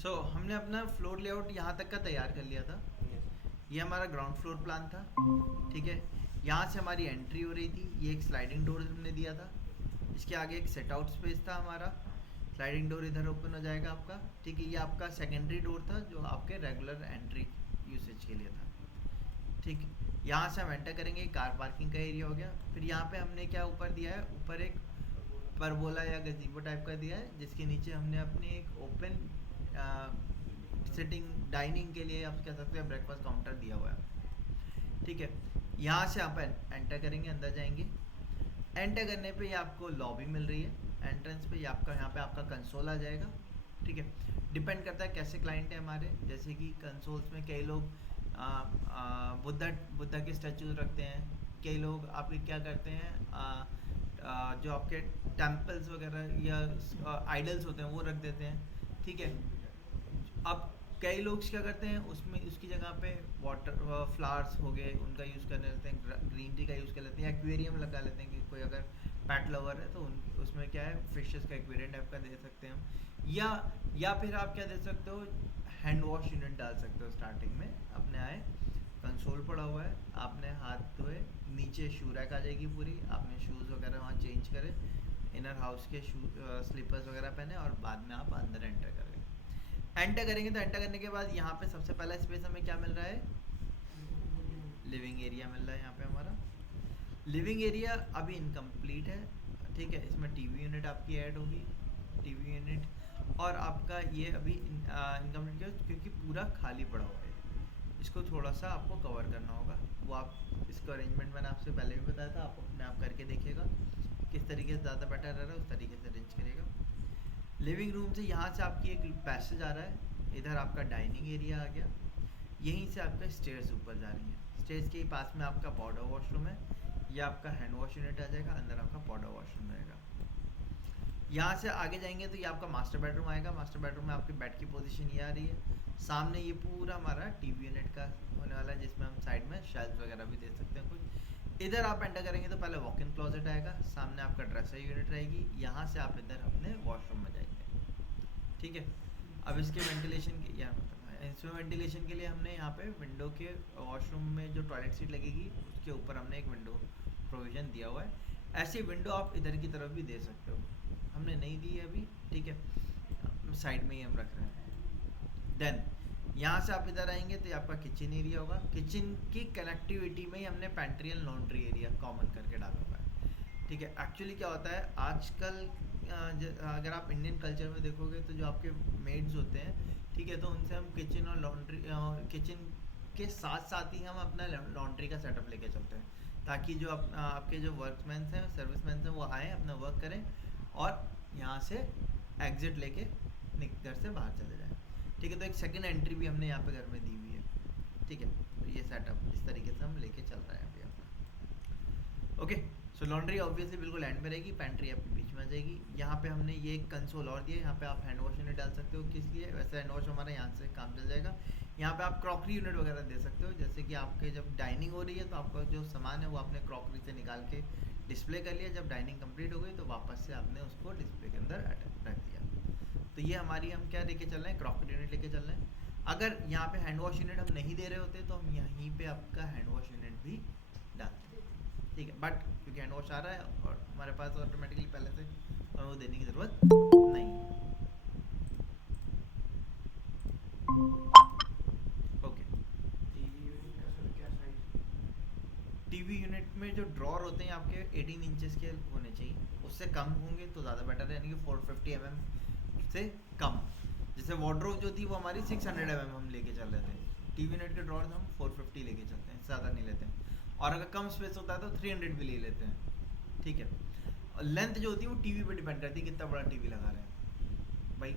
हमने अपना floor layout यहाँ तक का तैयार कर लिया था। ये हमारा ग्राउंड फ्लोर प्लान था। ठीक है, यहाँ से हमारी एंट्री हो रही थी। ये एक स्लाइडिंग डोर हमने दिया था। इसके आगे एक सेट आउट स्पेस था हमारा। स्लाइडिंग डोर इधर ओपन हो जाएगा आपका। ठीक है, ये आपका सेकेंडरी डोर था जो आपके रेगुलर एंट्री यूसेज के लिए था। ठीक, यहाँ से हम एंटर करेंगे। कार पार्किंग का एरिया हो गया। फिर यहाँ पे हमने क्या ऊपर दिया है, ऊपर एक परबोला या गजीबो टाइप का दिया है, जिसके नीचे हमने अपनी एक ओपन सिटिंग डाइनिंग के लिए आप कह सकते हैं ब्रेकफास्ट काउंटर दिया हुआ है। ठीक है, यहाँ से आप एंटर करेंगे, अंदर जाएंगे। एंटर करने पे ये आपको लॉबी मिल रही है। एंट्रेंस पे ये आपका यहाँ पे आपका कंसोल आ जाएगा। ठीक है, डिपेंड करता है कैसे क्लाइंट है हमारे। जैसे कि कंसोल्स में कई लोग बुद्धा बुद्धा के स्टैचूज रखते हैं। कई लोग आपके क्या करते हैं, जो आपके टेम्पल्स वगैरह या आइडल्स होते हैं वो रख देते हैं। ठीक है, अब कई लोग क्या करते हैं, उसमें उसकी जगह पे वाटर फ्लावर्स हो गए उनका यूज़ करने लेते हैं, ग्रीन टी का यूज़ कर लेते हैं, एक्वेरियम लगा लेते हैं कि कोई अगर पैट लवर है तो उसमें क्या है, फिशेस का एक्वेरियम टाइप का दे सकते हैं हम। या फिर आप क्या दे सकते हो, हैंड वॉश यूनिट डाल सकते हो। स्टार्टिंग में अपने आए, कंसोल पड़ा हुआ है, आपने हाथ धोए, नीचे शू रैक आ जाएगी पूरी, आपने शूज़ वगैरह वहाँ चेंज करे, इनर हाउस के शू स्लीपर्स वगैरह पहने और बाद में आप अंदर एंटर करें। एंटर करेंगे तो एंटर करने के बाद यहाँ पे सबसे पहला स्पेस हमें क्या मिल रहा है, लिविंग एरिया मिल रहा है यहाँ पे हमारा। लिविंग एरिया अभी इनकम्प्लीट है। ठीक है, इसमें टीवी यूनिट आपकी ऐड होगी, टीवी यूनिट। और आपका ये अभी इनकम्प्लीट है क्योंकि पूरा खाली पड़ा हुआ है। इसको थोड़ा सा आपको कवर करना होगा। वो आप इसका अरेंजमेंट मैंने आपसे पहले भी बताया था, आप अपने आप करके देखिएगा किस तरीके से ज़्यादा बेटर रह रहा है, उस तरीके से अरेंज करिएगा। लिविंग रूम से यहाँ से आपकी एक पैसेज आ रहा है, इधर आपका डाइनिंग एरिया आ गया। यहीं से आपका स्टेयर्स ऊपर जा रही है। स्टेयर्स के ही पास में आपका पाउडर वॉशरूम है। यह आपका हैंड वॉश यूनिट आ जाएगा, अंदर आपका पाउडर वॉशरूम रहेगा। यहाँ से आगे जाएंगे तो ये आपका मास्टर बेडरूम आएगा। मास्टर बेडरूम में आपकी बेड की पोजीशन ये आ रही है। सामने ये पूरा हमारा टीवी यूनिट का होने वाला है, जिसमें हम साइड में शेल्फ वगैरह भी दे सकते हैं कुछ। इधर आप एंटर करेंगे तो पहले वॉक इन क्लोजेट आएगा, सामने आपका ड्रेसर यूनिट रहेगी। यहाँ से आप इधर अपने वॉशरूम में जाएंगे। ठीक है, अब इसके वेंटिलेशन की या इसमें वेंटिलेशन के लिए हमने यहाँ पे विंडो के वॉशरूम में जो टॉयलेट सीट लगेगी उसके ऊपर हमने एक विंडो प्रोविज़न दिया हुआ है। ऐसी विंडो आप इधर की तरफ भी दे सकते हो, हमने नहीं दी है अभी। ठीक है, साइड में ही हम रख रहे हैं। देन यहाँ से आप इधर आएंगे तो ये आपका किचन एरिया होगा। किचन की कनेक्टिविटी में ही हमने pantry and laundry area common करके डाला हुआ है। ठीक है, एक्चुअली क्या होता है आजकल, अगर आप इंडियन कल्चर में देखोगे तो जो आपके मेड्स होते हैं, ठीक है, तो उनसे हम किचन और लॉन्ड्री, किचन के साथ साथ ही हम अपना लॉन्ड्री का सेटअप लेके चलते हैं, ताकि जो आपके जो वर्कमैन हैं, सर्विसमैन हैं, वो आएँ अपना वर्क करें और यहाँ से एग्जिट लेके घर से बाहर चले जाएँ। ठीक है, तो एक सेकंड एंट्री भी हमने यहाँ पे घर में दी हुई है। ठीक है, तो ये सेटअप इस तरीके से हम लेके चल रहे हैं अभी अपना। ओके, सो लॉन्ड्री ऑब्वियसली बिल्कुल एंड में रहेगी, पेंट्री आपके बीच में आ जाएगी। यहाँ पे हमने ये एक कंसोल और दिया है, यहाँ पे आप हैंड वॉश यूनिट डाल सकते हो। किस लिए, वैसे हैंड वॉश हमारा यहाँ से काम चल जाएगा। यहाँ पे आप क्रॉकरी यूनिट वगैरह दे सकते हो, जैसे कि आपके जब डाइनिंग हो रही है तो आपका जो सामान है वो आपने क्रॉकरी से निकाल के डिस्प्ले कर लिया, जब डाइनिंग कंप्लीट हो गई तो वापस से आपने उसको डिस्प्ले के अंदर रख दिया। तो ये हमारी, हम क्या लेके चल रहे हैं, क्रॉकरी यूनिट लेके चल रहे हैं। अगर यहाँ पे हैंड वॉश यूनिट हम नहीं दे रहे होते तो हम यहीं पे आपका हैंड वॉश यूनिट भी डालते। ठीक है, बट क्योंकि हैंड वॉश आ रहा है और हमारे पास ऑटोमेटिकली पहले से, और वो देने की ज़रूरत नहीं है। ओके, टीवी यूनिट में जो ड्रॉर होते हैं आपके 18 इंचेस के होने चाहिए, उससे कम होंगे तो ज़्यादा बेटर है, यानी कि 450 से कम। जैसे वार्डरोब जो थी वो हमारी 600 हम लेके चल रहे थे, टीवी यूनिट के ड्रॉर्स हम 450 लेके चलते हैं, ज़्यादा नहीं लेते हैं। और अगर कम स्पेस होता है तो 300 भी ले लेते हैं। ठीक है, और लेंथ जो होती है वो टीवी पे डिपेंड करती है कितना बड़ा टीवी लगा रहे हैं। भाई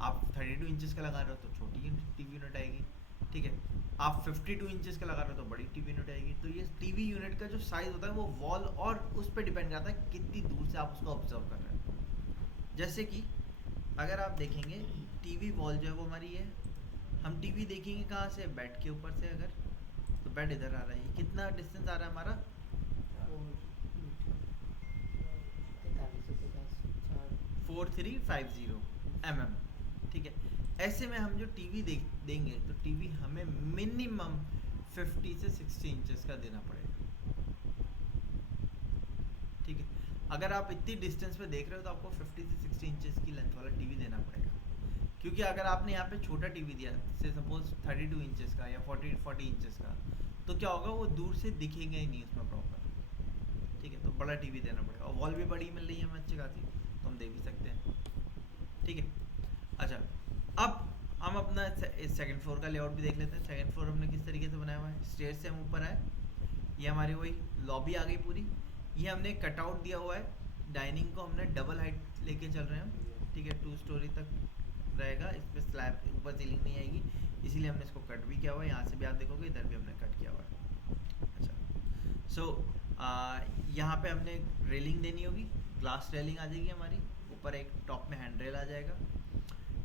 आप 32 इंचेस का लगा रहे हो तो छोटी टीवी यूनिट आएगी। ठीक है, आप 52 इंचेस का लगा रहे हो तो बड़ी टीवी यूनिट आएगी। तो ये टीवी यूनिट का जो साइज़ होता है वो वॉल और उस पर डिपेंड करता है कितनी दूर से आप उसको ऑब्जर्व कर रहे हैं। जैसे कि अगर आप देखेंगे टीवी वॉल जो है वो हमारी है, हम टीवी देखेंगे कहाँ से, बेड के ऊपर से। अगर तो बेड इधर आ रहा है, कितना डिस्टेंस आ रहा है हमारा, 4350 mm। ठीक है, ऐसे में हम जो टीवी देंगे तो टीवी हमें मिनिमम 50 से 60 इंचेस का देना पड़ेगा, ठीक है। अगर आप इतनी डिस्टेंस पे देख रहे हो तो आपको 50 से 60 इंचेस की लेंथ वाला टीवी देना पड़ेगा, क्योंकि अगर आपने यहाँ पे छोटा टीवी दिया से सपोज 32 इंचेस का या 40 इंचेस का, तो क्या होगा, वो दूर से दिखेंगे ही नहीं उसमें प्रॉपर, ठीक है। तो बड़ा टीवी देना पड़ेगा, और वॉल भी बड़ी मिल रही है हमें अच्छी खासी, तो हम दे भी सकते हैं, ठीक है। अच्छा, अब हम अपना सेकंड फ्लोर का लेआउट भी देख लेते हैं। सेकंड फ्लोर हमने किस तरीके से बनाया हुआ है, स्टेयर से हम ऊपर आए, ये हमारी वही लॉबी आ गई पूरी। ये हमने कटआउट दिया हुआ है, डाइनिंग को हमने डबल हाइट लेके चल रहे हैं, ठीक है, 2 स्टोरी तक रहेगा, इस पर स्लैब ऊपर सीलिंग नहीं आएगी, इसीलिए हमने इसको कट भी किया हुआ है। यहाँ से भी आप देखोगे इधर भी हमने कट किया हुआ है। अच्छा, सो यहाँ पे हमने रेलिंग देनी होगी, ग्लास रेलिंग आ जाएगी हमारी, ऊपर एक टॉप में हैंड रेल आ जाएगा।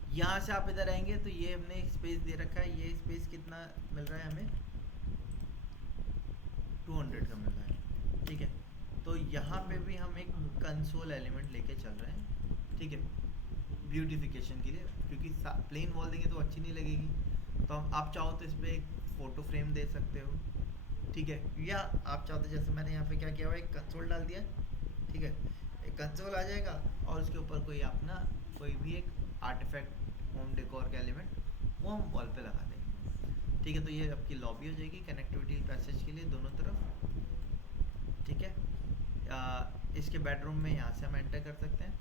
यहाँ से आप इधर आएंगे तो ये हमने स्पेस दे रखा है, ये स्पेस कितना मिल रहा है हमें, 200 का मिल रहा है, ठीक है। तो यहाँ पे भी हम एक कंसोल एलिमेंट लेके चल रहे हैं, ठीक है, ब्यूटिफिकेशन के लिए, क्योंकि प्लेन वॉल देंगे तो अच्छी नहीं लगेगी। तो हम, आप चाहो तो इस पर एक फ़ोटो फ्रेम दे सकते हो, ठीक है, या आप चाहो तो जैसे मैंने यहाँ पे क्या किया हुआ है, एक कंसोल डाल दिया, ठीक है, एक कंसोल आ जाएगा और उसके ऊपर कोई अपना कोई भी एक आर्टिफैक्ट होम डेकोर का एलिमेंट वो हम वॉल पे लगा देंगे, ठीक है। तो ये आपकी लॉबी हो जाएगी कनेक्टिविटी पैसेज के लिए दोनों तरफ, ठीक है। इसके बेडरूम में यहाँ से हम एंटर कर सकते हैं।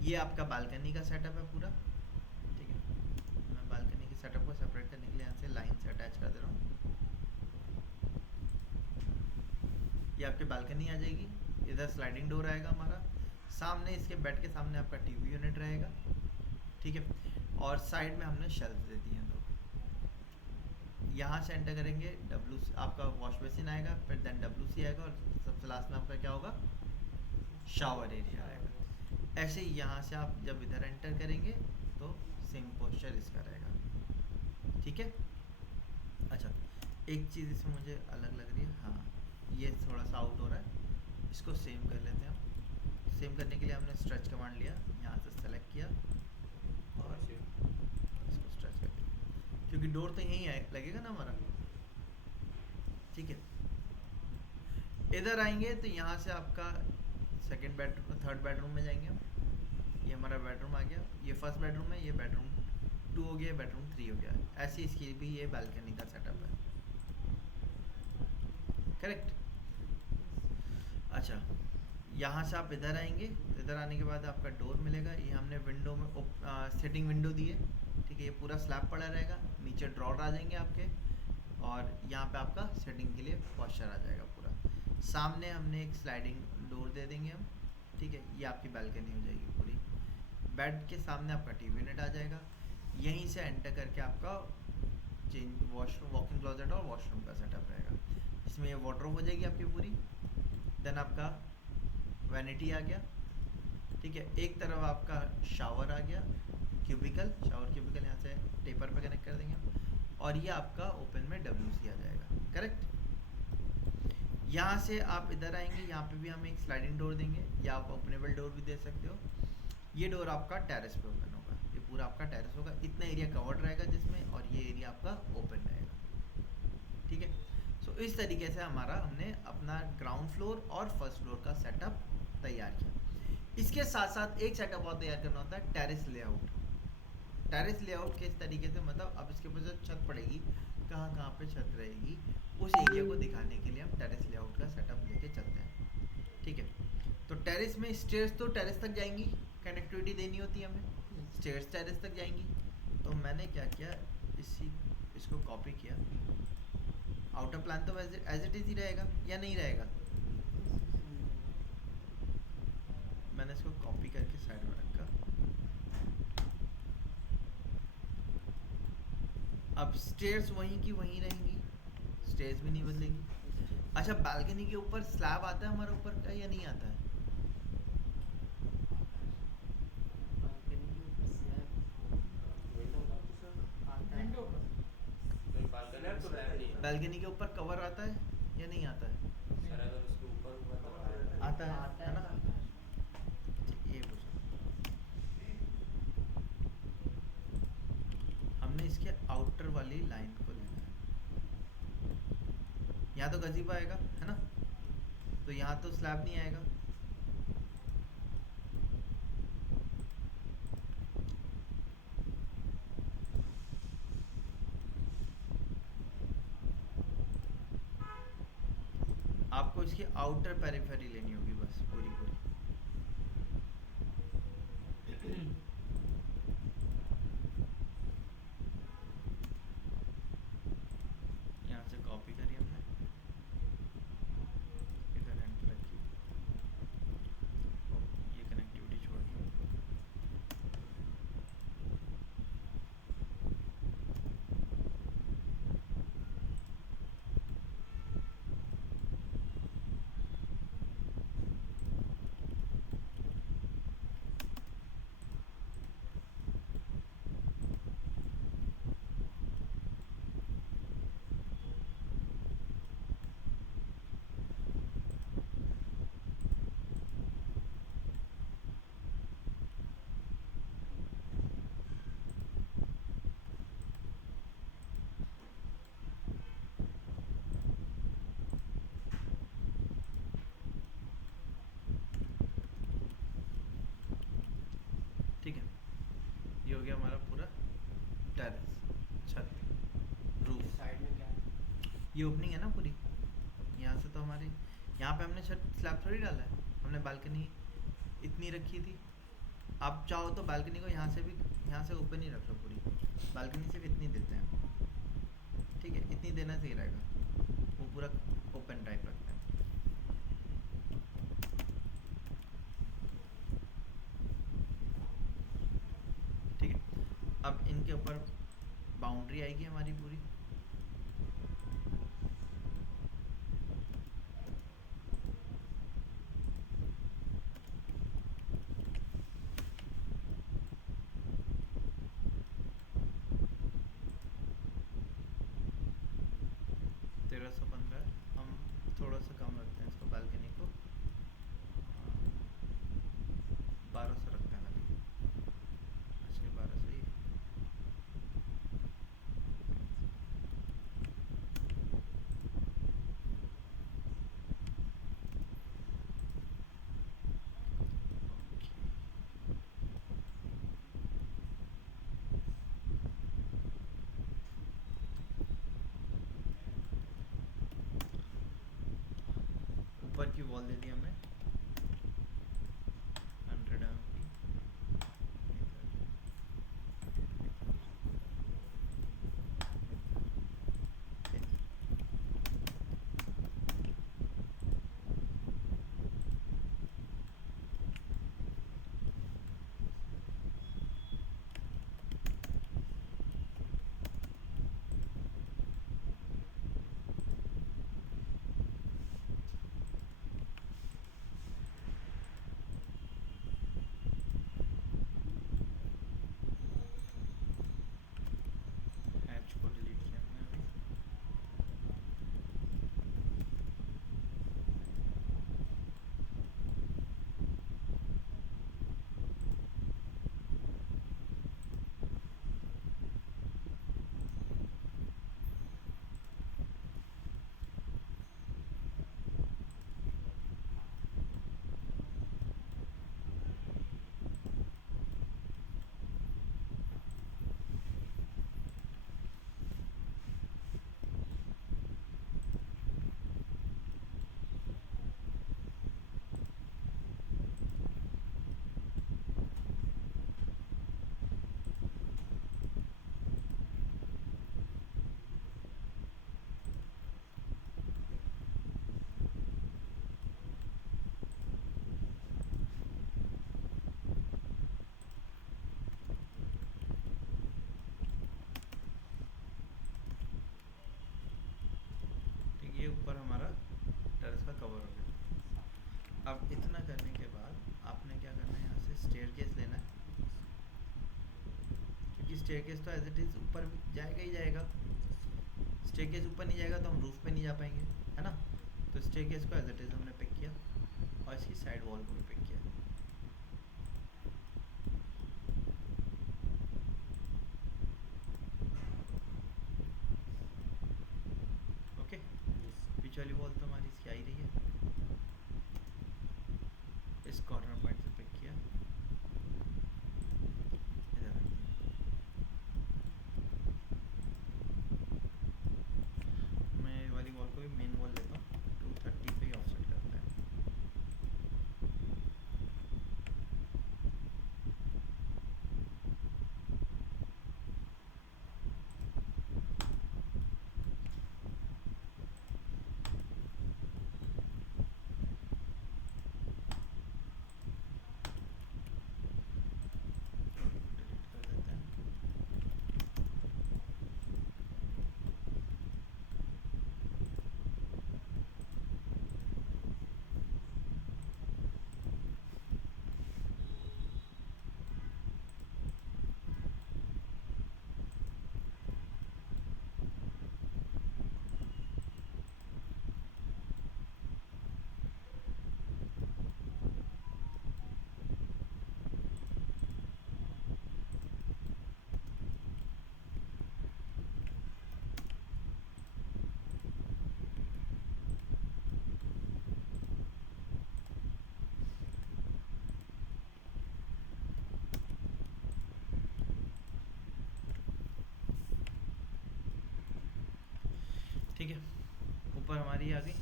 ये आपका बालकनी का सेटअप है पूरा, ठीक है। मैं बालकनी के सेटअप को सेपरेट करने के लिए यहाँ से लाइन से अटैच कर दे रहा हूँ। ये आपकी बालकनी आ जाएगी, इधर स्लाइडिंग डोर आएगा हमारा, सामने इसके बेड के सामने आपका टीवी यूनिट रहेगा, ठीक है। और साइड में हमने शेल्फ दे दी हैं दो। यहाँ से एंटर करेंगे, WC आपका वॉश बेसिन आएगा, फिर देन WC आएगा, और सबसे लास्ट में आपका क्या होगा, शावर एरिया आएगा। ऐसे ही यहाँ से आप जब इधर एंटर करेंगे तो सेम पोस्चर इसका रहेगा, ठीक है। अच्छा, एक चीज़ इसमें मुझे अलग लग रही है, हाँ, ये थोड़ा सा आउट हो रहा है, इसको सेम कर लेते हैं हम। सेम करने के लिए हमने स्ट्रेच कमांड लिया, यहाँ से सेलेक्ट किया और इसको स्ट्रेच कर दिया, क्योंकि डोर तो यहीं लगेगा ना हमारा, ठीक है। इधर आएंगे तो यहाँ से आपका सेकंड बेडरूम, थर्ड बेडरूम में जाएंगे हम, ये हमारा बेडरूम आ गया, ये फर्स्ट बेडरूम है, ये बेडरूम 2 हो गया, बेडरूम 3 हो गया। ऐसे इसकी भी ये बालकनी का सेटअप है, करेक्ट। अच्छा, यहाँ से आप इधर आएंगे, इधर आने के बाद आपका डोर मिलेगा, ये हमने विंडो में सेटिंग विंडो दी है, ठीक है। ये पूरा स्लैब पड़ा रहेगा, नीचे ड्रॉर आ जाएंगे आपके, और यहाँ पे आपका सेटिंग के लिए पॉस्चर आ जाएगा पूरा। सामने हमने एक स्लाइडिंग डोर दे देंगे हम, ठीक है। ये आपकी बालकनी हो जाएगी पूरी। बेड के सामने आपका टीवी यूनिट आ जाएगा, यहीं से एंटर करके आपका चेंज वॉशरूम, वॉकिंग क्लोजेट और वॉशरूम का सेटअप रहेगा। इसमें ये वार्डरोब हो जाएगी आपकी पूरी। देन आपका वैनिटी आ गया, ठीक है। एक तरफ आपका शावर आ गया, क्यूबिकल, शावर क्यूबिकल यहाँ से टेपर पे कनेक्ट कर देंगे हम, और ये आपका ओपन में WC आ जाएगा, करेक्ट। यहाँ से आप इधर आएंगे, यहाँ पे भी हम एक स्लाइडिंग डोर देंगे, या आप ओपनेबल डोर भी दे सकते हो। ये डोर आपका टेरेस पे ओपन होगा, ये पूरा आपका टेरेस होगा, इतना एरिया कवर्ड रहेगा जिसमें, और ये एरिया आपका ओपन रहेगा, ठीक है। सो इस तरीके से हमने अपना ग्राउंड फ्लोर और फर्स्ट फ्लोर का सेटअप तैयार किया। इसके साथ साथ एक सेटअप और तैयार करना होता है, टेरेस लेआउट। टेरेस लेआउट किस तरीके से, मतलब अब इसके ऊपर जो छत पड़ेगी, कहाँ कहाँ पे छत रहेगी, उस एरिया को दिखाने के लिए हम टेरेस लेआउट का सेटअप लेके चलते हैं, ठीक है। तो टेरेस में स्टेयर्स तो टेरेस तक जाएंगी, कनेक्टिविटी देनी होती है हमें, स्टेयर्स टेरेस तक जाएंगी। तो मैंने क्या किया, इसको कॉपी किया। आउटर प्लान तो वैसे एज इट इज ही रहेगा या नहीं रहेगा, मैंने इसको कॉपी करके साइड में रखा। अब स्टेयर्स वहीं की वहीं रहेंगी, स्टेयर्स भी नहीं बदलेगी। अच्छा, बालकनी के ऊपर स्लैब आता है हमारे ऊपर का या नहीं आता है? बालकनी के ऊपर कवर आता है या नहीं आता है? आता है ना। ये पूछो, इसके आउटर वाली लाइन को लेना है। यहाँ तो गजीबा आएगा है ना, तो यहाँ तो स्लैब नहीं आएगा। आपको इसकी आउटर पेरिफेरी लेनी होगी बस पूरी पूरी। यहाँ से कॉपी करी हमने, इधर एंटर रखी, ये कनेक्टिविटी छोड़ दी। ठीक है, ये हो गया हमारा पूरा टेरेस, छत, रूफ। साइड में क्या है? ये ओपनिंग है ना पूरी, यहाँ से तो हमारी, यहाँ पे हमने छत स्लैब थोड़ी डाला है, हमने बालकनी इतनी रखी थी। आप चाहो तो बालकनी को यहाँ से भी, यहाँ से ओपन ही रख लो पूरी, बालकनी सिर्फ इतनी देते हैं, ठीक है, इतनी देना सही रहेगा, वो पूरा ओपन टाइप रखते हैं। ठीक है, अब इनके ऊपर बाउंड्री आएगी हमारी पूरी। हम थोड़ा सा कम रखते हैं इसको, बालकनी को 1200 रखते हैं अभी। अच्छा 1200 ही है। ऊपर की वॉल दे दी हमने 100 mm की। हैच को डिलीट किया हमने अभी। ठीक, ये ऊपर हमारा टेरेस का कवर हो गया। अब इतना करने के बाद आपने क्या करना है, यहाँ से स्टेयरकेस लेना है, क्योंकि स्टेयरकेस तो एज इट इज़ ऊपर जाएगा ही जाएगा। स्टेयरकेस ऊपर नहीं जाएगा तो हम रूफ पे नहीं जा पाएंगे, है ना। तो स्टेयरकेस को एज इट इज़ हमने पिक किया और इसकी साइड वॉल को भी पिक किया। बीच वाली वॉल तो हमारी इसकी आ ही रही है, इस कॉर्नर पॉइंट से पिक किया, इधर रख दिया। मैं ये वाली वॉल को भी मेन वॉल लेता हूँ, 230 पे ही ऑफसेट करता है। डिलीट कर देते हैं। ठीक है, ऊपर हमारी आ गई।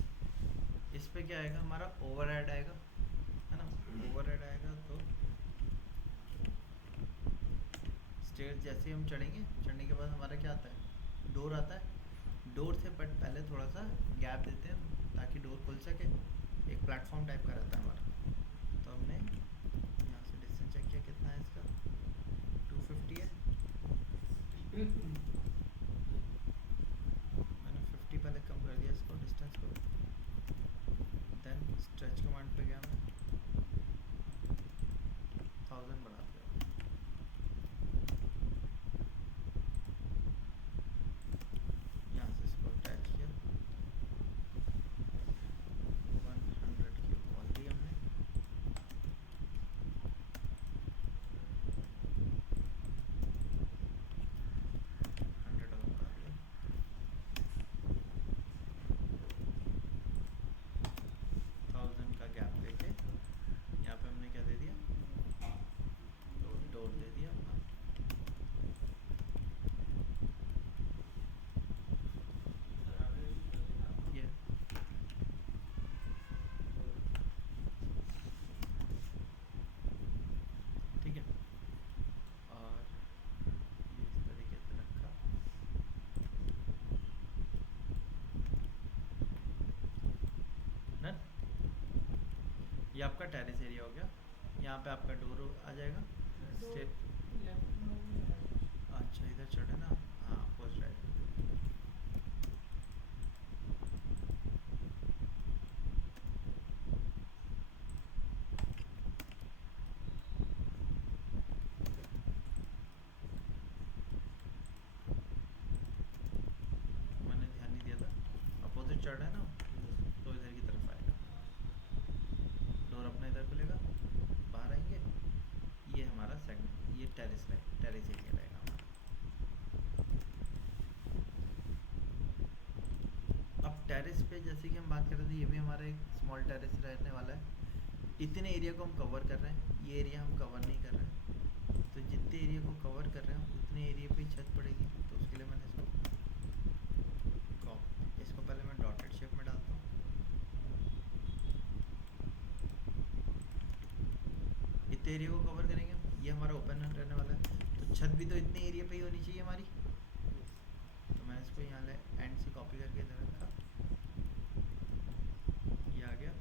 इस पे क्या आएगा, हमारा ओवरहेड आएगा, है ना। ओवरहेड आएगा तो स्टेज जैसे ही हम चढ़ेंगे, चढ़ने के बाद हमारा क्या आता है, डोर आता है। डोर से बट पहले थोड़ा सा गैप देते हैं ताकि डोर खुल सके। एक प्लेटफॉर्म टाइप का रहता है हमारा। तो हमने यहाँ से डिस्टेंस चेक किया, कितना है इसका, 250 है। मैंने 50 पहले कम कर दिया इसको, डिस्टेंस को। देन स्ट्रेच कमांड पे गया मैं, 1000 बढ़ा दिया। यहाँ से इसको अटैच किया, 100 की वॉल दी हमने। ये आपका टेरेस एरिया हो गया। यहाँ पे आपका डोर आ जाएगा। अच्छा इधर चढ़े ना, हाँ पोस्ट राइट। मैंने ध्यान नहीं दिया था, अपोजिट चढ़ रहा है ना, तो इधर की तरफ आएगा। डोर अपना इधर खुलेगा, बाहर आएंगे। ये हमारा सेगमेंट, ये टेरेस एरिया रहेगा हमारा। अब टेरेस पे जैसे कि हम बात कर रहे थे, ये भी हमारा एक स्मॉल टेरेस रहने वाला है। इतने एरिया को हम कवर कर रहे हैं, ये एरिया हम कवर नहीं कर रहे हैं। तो जितने एरिया को कवर कर रहे हैं उतने एरिया पे छत पड़ेगी। तो उसके लिए मैंने इसको पहले मैं डॉटेड शेप में डालता हूँ। इतने एरिया को कवर करेंगे, ये हमारा ओपन रहने वाला है। तो छत भी तो इतने एरिया पे ही होनी चाहिए हमारी। तो मैं इसको यहाँ ले एंड से कॉपी करके इधर रखा, ये आ गया।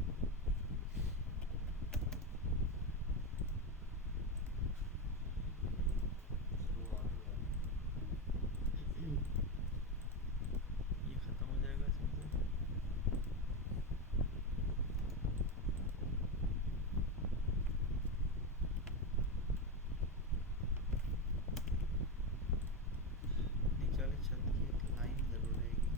ये ख़त्म हो जाएगा इसमें से। नीचे वाली छत की एक लाइन ज़रूर रहेगी।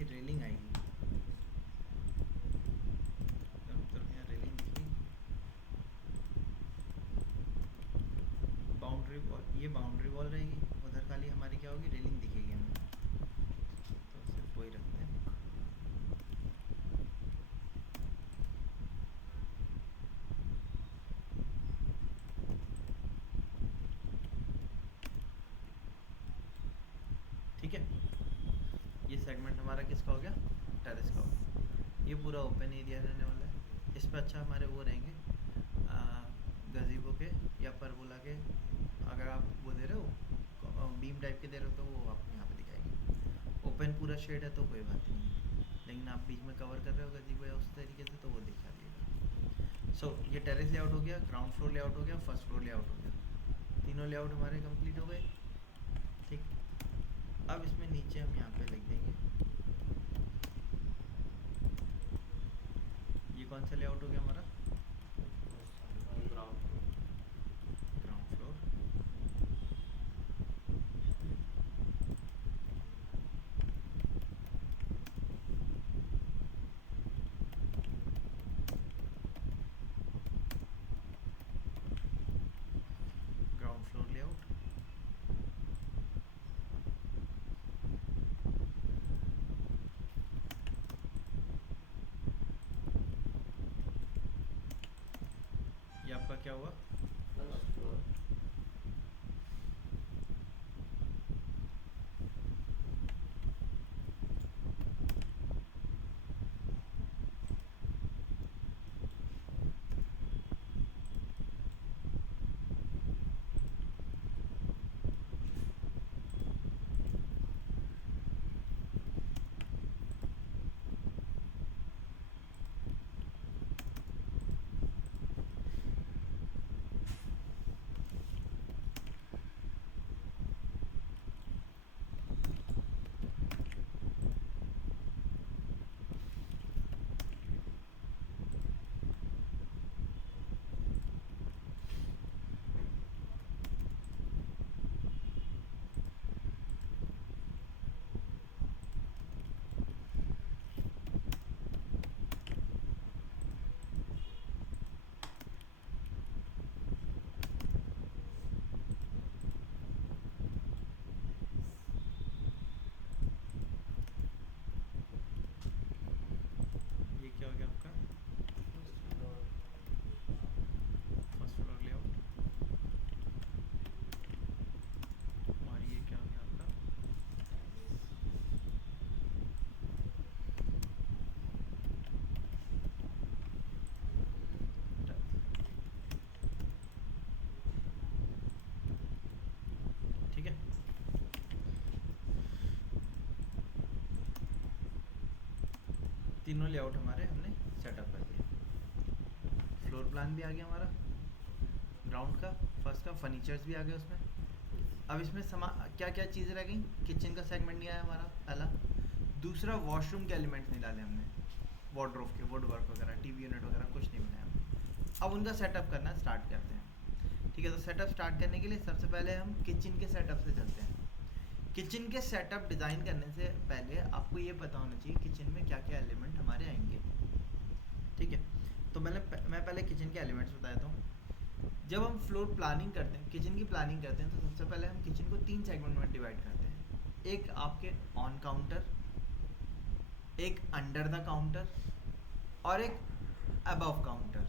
इसकी रेलिंग आएगी, तो यहाँ रेलिंग दिखी, बाउंड्री वॉल, ये बाउंड्री वॉल रहेगी, उधर खाली हमारी क्या होगी, रेलिंग दिखेगी हमें, तो सिर्फ वही रखते हैं। ठीक है, ये सेगमेंट हमारा किसका हो गया, टेरेस का हो गया। ये पूरा ओपन एरिया रहने वाला है, इस पर अच्छा हमारे वो रहेंगे गजीबो के या परबोला के, अगर आप वो दे रहे हो बीम टाइप के दे रहे हो तो वो आपको यहाँ पे दिखाएगी। ओपन पूरा शेड है तो कोई बात नहीं है, लेकिन आप बीच में कवर कर रहे हो गजीबो या उस तरीके से तो वो दिखा देगा। सो ये टेरेस लेआउट हो गया, ग्राउंड फ्लोर लेआउट हो गया, फर्स्ट फ्लोर लेआउट हो गया, तीनों लेआउट हमारे कंप्लीट हो गए। ठीक, अब इसमें नीचे हम यहाँ पे लिख देंगे, ये कौन सा लेआउट हो गया हमारा, ground floor. Ground floor layout, ये आपका क्या हुआ, फर्स्ट फ्लोर। ये क्या हो गया आपका, फर्स्ट फ्लोर लेआउट, और ये क्या हो गया आपका, ठीक है। तीनों लेआउट हमारे हमने सेटअप कर दिया, फ्लोर प्लान भी आ गया हमारा ग्राउंड का, फर्स्ट का, फर्नीचर्स भी आ गए उसमें। अब इसमें क्या क्या चीज़ें रह गई, किचन का सेगमेंट नहीं आया हमारा पहला, दूसरा वॉशरूम के एलिमेंट्स नहीं डाले हमने, वार्डरोब के, वुड वर्क वगैरह, टीवी यूनिट वगैरह कुछ नहीं बनाया हमने। अब उनका सेटअप करना स्टार्ट करते हैं। ठीक है, तो सेटअप स्टार्ट करने के लिए सबसे पहले हम किचन के सेटअप से चलते हैं। किचन के सेटअप डिज़ाइन करने से पहले आपको ये पता होना चाहिए किचन में क्या क्या एलिमेंट हमारे आएंगे। ठीक है, तो मैं पहले किचन के एलिमेंट्स बता देता हूँ। जब हम फ्लोर प्लानिंग करते हैं, किचन की प्लानिंग करते हैं, तो सबसे पहले हम किचन को 3 सेगमेंट में डिवाइड करते हैं। एक आपके ऑन काउंटर, एक अंडर द काउंटर और एक अबव काउंटर।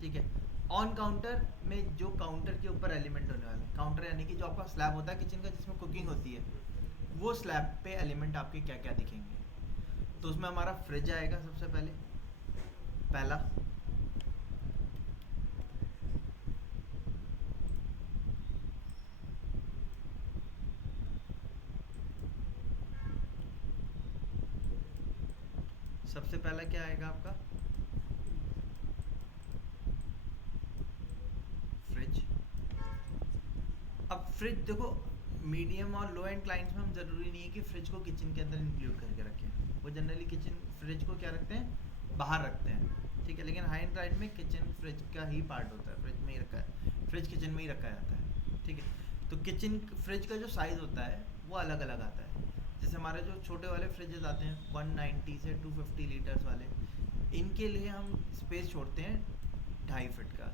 ठीक है, ऑन काउंटर में जो काउंटर के ऊपर एलिमेंट होने वाले हैं, काउंटर यानी कि जो आपका स्लैब होता है किचन का जिसमें कुकिंग होती है, वो स्लैब पे एलिमेंट आपके क्या क्या दिखेंगे। तो उसमें हमारा फ्रिज आएगा सबसे पहला, सबसे पहला क्या आएगा आपका, फ्रिज। अब फ्रिज देखो, मीडियम और लो एंड क्लाइंट्स में हम ज़रूरी नहीं है कि फ्रिज को किचन के अंदर इंक्लूड करके रखें, वो जनरली किचन फ्रिज को क्या रखते हैं, बाहर रखते हैं। ठीक है, लेकिन हाई एंड क्लाइंट में किचन फ्रिज का ही पार्ट होता है, फ्रिज में ही रखा है, फ्रिज किचन में ही रखा जाता है। ठीक है, तो किचन फ्रिज का जो साइज़ होता है वो अलग अलग आता है। जैसे जैसे हमारे जो छोटे वाले फ्रिजेज आते हैं 190 से 250 लीटर्स वाले, इनके लिए हम स्पेस छोड़ते हैं 2.5 फीट का।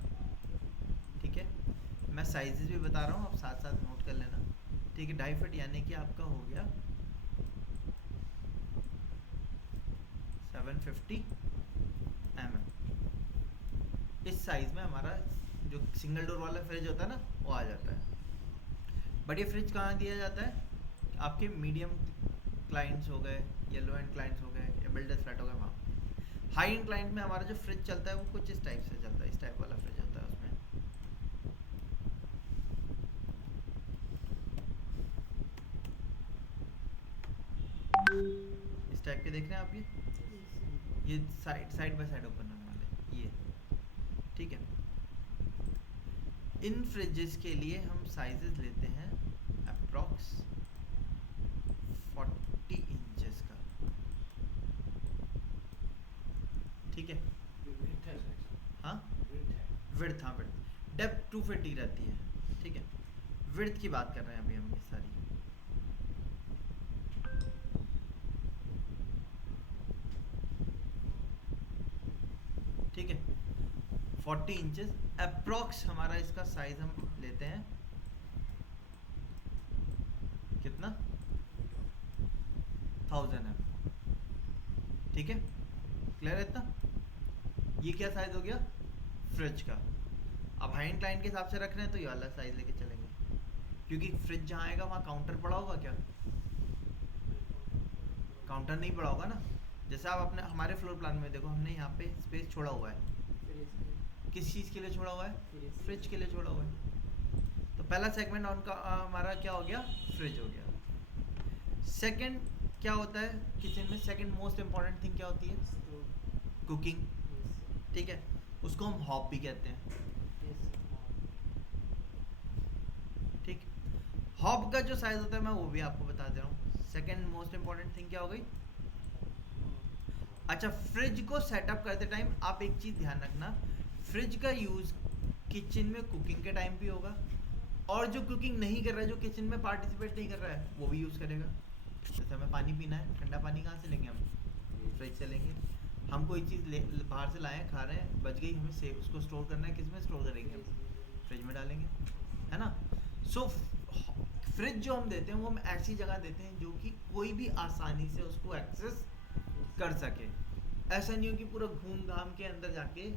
ठीक है, मैं साइजेस भी बता रहा हूँ, आप साथ साथ नोट कर लेना। ठीक है, 2.5 फीट यानी कि आपका हो गया 750 mm। इस साइज में हमारा जो सिंगल डोर वाला फ्रिज होता है ना, वो आ जाता है। बट ये फ्रिज कहाँ दिया जाता है? आपके मीडियम क्लाइंट्स हो गए, येलो एंड क्लाइंट्स हो गए, या बिल्डर्स फ्लैट हो गए, वहाँ। हाई एंड क्लाइंट में हमारा जो फ्रिज चलता है वो कुछ इस टाइप से चलता है, इस टाइप वाला फ्रिज होता है उसमें। इस टाइप के देख रहे हैं आप, ये साइड बाय साइड ओपन होने वाले ये। ठीक है, इन फ्रिजेस के लिए हम साइजेस लेते हैं अप्रॉक्स 40 इंचेस का। ठीक है, हाँ विड्थ, हाँ विड्थ, डेप्थ 250 रहती है। ठीक है, विड्थ की बात कर रहे हैं अभी हम ये सारी। ठीक है, 40 इंचेस अप्रॉक्स हमारा इसका साइज हम लेते हैं कितना, 1000 mm। ठीक है, क्लियर है इतना? ये क्या साइज हो गया फ्रिज का। अब हाई एंड क्लाइंट के हिसाब से रख रहे हैं तो ये वाला साइज लेके चलेंगे, क्योंकि फ्रिज जहाँ आएगा वहाँ काउंटर पड़ा होगा क्या? काउंटर नहीं पड़ा होगा ना। जैसे आप अपने हमारे फ्लोर प्लान में देखो, हमने यहाँ पे स्पेस छोड़ा हुआ है, किस चीज़ के लिए छोड़ा हुआ है? फ्रिज के लिए छोड़ा हुआ है। तो पहला सेगमेंट उनका हमारा क्या हो गया? फ्रिज हो गया। सेकंड क्या होता है किचन में? सेकंड मोस्ट इम्पॉर्टेंट थिंग क्या होती है? कुकिंग। ठीक है, उसको हम हॉब भी कहते हैं। ठीक, हॉब का जो साइज होता है मैं वो भी आपको बता दे रहा हूँ। सेकंड मोस्ट इम्पॉर्टेंट थिंग क्या हो गई? अच्छा, फ्रिज को सेटअप करते टाइम आप एक चीज़ ध्यान रखना, फ्रिज का यूज़ किचन में कुकिंग के टाइम भी होगा, और जो कुकिंग नहीं कर रहा है, जो किचन में पार्टिसिपेट नहीं कर रहा है, वो भी यूज़ करेगा। जैसे हमें पानी पीना है, ठंडा पानी कहाँ से लेंगे हम? फ्रिज से लेंगे। हम कोई चीज़ बाहर से लाए, खा रहे हैं, बच गई, हमें सेव उसको स्टोर करना है, किस में स्टोर करेंगे हम? फ्रिज में डालेंगे, है ना। सो फ्रिज जो हम देते हैं वो हम ऐसी जगह देते हैं जो कि कोई भी आसानी से उसको एक्सेस कर सके। ऐसा नहीं हो कि पूरा घूम घाम के अंदर जाके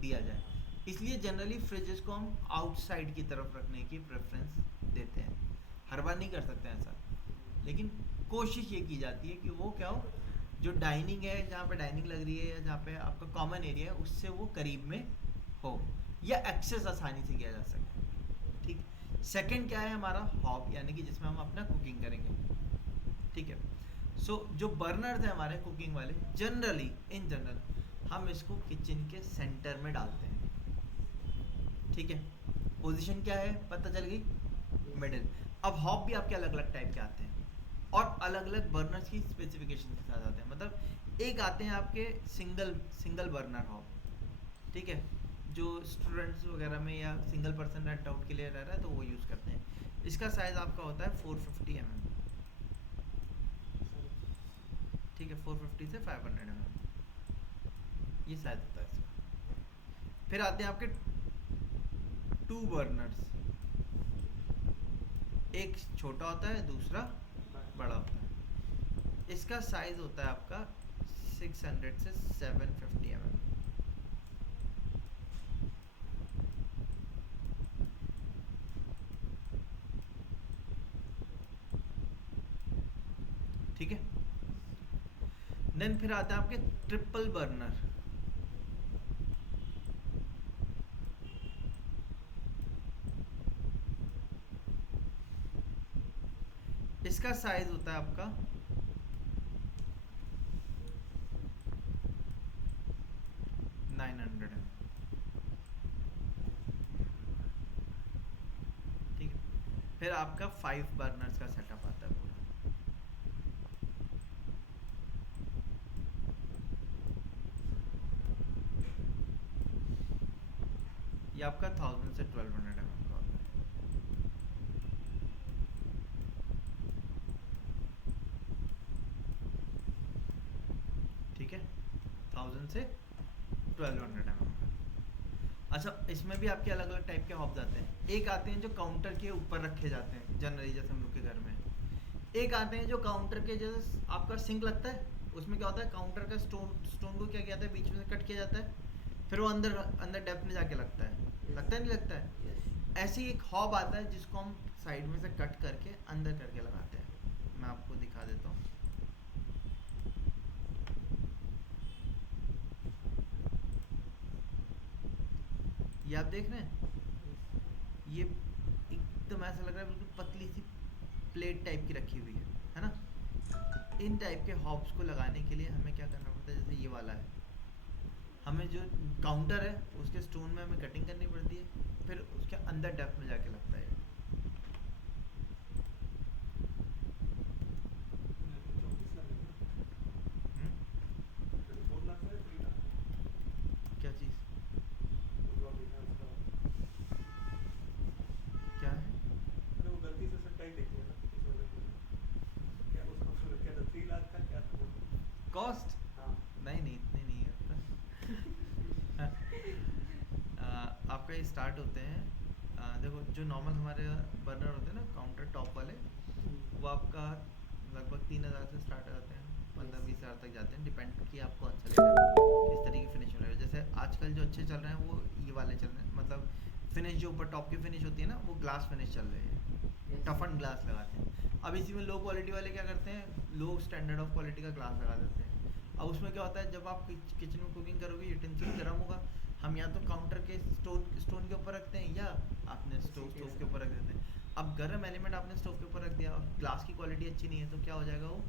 दिया जाए, इसलिए जनरली फ्रिजेस को हम आउटसाइड की तरफ रखने की प्रेफरेंस देते हैं। हर बार नहीं कर सकते हैं ऐसा, लेकिन कोशिश ये की जाती है कि वो क्या हो, जो डाइनिंग है, जहाँ पे डाइनिंग लग रही है या जहाँ पे आपका कॉमन एरिया है, उससे वो करीब में हो या एक्सेस आसानी से किया जा सके। ठीक, सेकंड क्या है हमारा? हॉब, यानी कि जिसमें हम अपना कुकिंग करेंगे। ठीक है, सो जो बर्नर्स हैं हमारे कुकिंग वाले, जनरली इन जनरल हम इसको किचन के सेंटर में डालते हैं। ठीक है, पोजीशन क्या है पता चल गई? मिडिल। अब हॉब भी आपके अलग अलग टाइप के आते हैं और अलग अलग बर्नर्स की स्पेसिफिकेशन के साथ आते हैं। मतलब एक आते हैं आपके सिंगल बर्नर हॉब, ठीक है, जो स्टूडेंट्स वगैरह में या सिंगल पर्सन रेंट आउट के लिए रह रहा है तो वो यूज़ करते हैं। इसका साइज़ आपका होता है 450 mm। ठीक है, 450 से 500 mm ये साइज होता है इसका। फिर आते हैं आपके 2 बर्नर्स, एक छोटा होता है, दूसरा बड़ा होता है। इसका साइज होता है आपका 600 से 750 mm। ठीक है, देन फिर आता है आपके ट्रिपल बर्नर। इसका साइज होता है आपका 900 mm। ठीक है, फिर आपका 5 बर्नर्स का सेटअप आता है पूरा। ये आपका 1000 से 1200 mm का होता है। ठीक है, 1000 से 1200 mm का। अच्छा, इसमें भी आपके अलग अलग टाइप के हॉब्स आते हैं। एक आते हैं जो काउंटर के ऊपर रखे जाते हैं जनरली, जैसे हम लोग के घर में। एक आते हैं जो काउंटर के जैसे आपका सिंक लगता है, उसमें क्या होता है, काउंटर का स्टोन को क्या किया जाता है, बीच में से कट किया जाता है, फिर वो अंदर अंदर डेप्थ में जाके लगता है। लगता है नहीं लगता है? ऐसे ही एक हॉब आता है जिसको हम साइड में से कट करके अंदर करके लगाते हैं। मैं आपको दिखा देता हूँ। ये आप देख रहे हैं, ये एकदम ऐसा लग रहा है बिल्कुल पतली सी प्लेट टाइप की रखी हुई है ना। इन टाइप के हॉब्स को लगाने के लिए हमें क्या करना पड़ता है, जैसे ये वाला है, हमें जो काउंटर है उसके स्टोन में हमें कटिंग करनी पड़ती है, फिर उसके अंदर डेप्थ में जाके लगता है। क्या चीज़, क्या है? कॉस्ट? नहीं नहीं, इतने नहीं होता। आपका ये स्टार्ट होते हैं, देखो जो नॉर्मल हमारे बर्नर होते हैं ना काउंटर टॉप वाले, वो आपका लगभग 3000 से स्टार्ट होते हैं, 15-20 हज़ार तक जाते हैं, डिपेंड कि आपको अच्छा लगेगा किस तरीके की फिनिश मिलेगा। जैसे आजकल जो अच्छे चल रहे हैं वो ये वाले चल रहे हैं, मतलब फिनिश जो ऊपर टॉप की फिनिश होती है ना, वो ग्लास फिनिश चल रही है, टफन ग्लास लगाते हैं। अब इसी में लो क्वालिटी वाले क्या करते हैं, लो स्टैंडर्ड ऑफ क्वालिटी का ग्लास लगा देते हैं। अब उसमें क्या होता है, जब आप किचन में कुकिंग करोगे, यूटेंसिल गर्म होगा, हम या तो काउंटर के स्टोन के ऊपर रखते हैं, या आपने स्टोव के ऊपर रख देते हैं। अब गर्म एलिमेंट आपने स्टोव के ऊपर रख दिया और ग्लास की क्वालिटी अच्छी नहीं है, तो क्या हो जाएगा, वो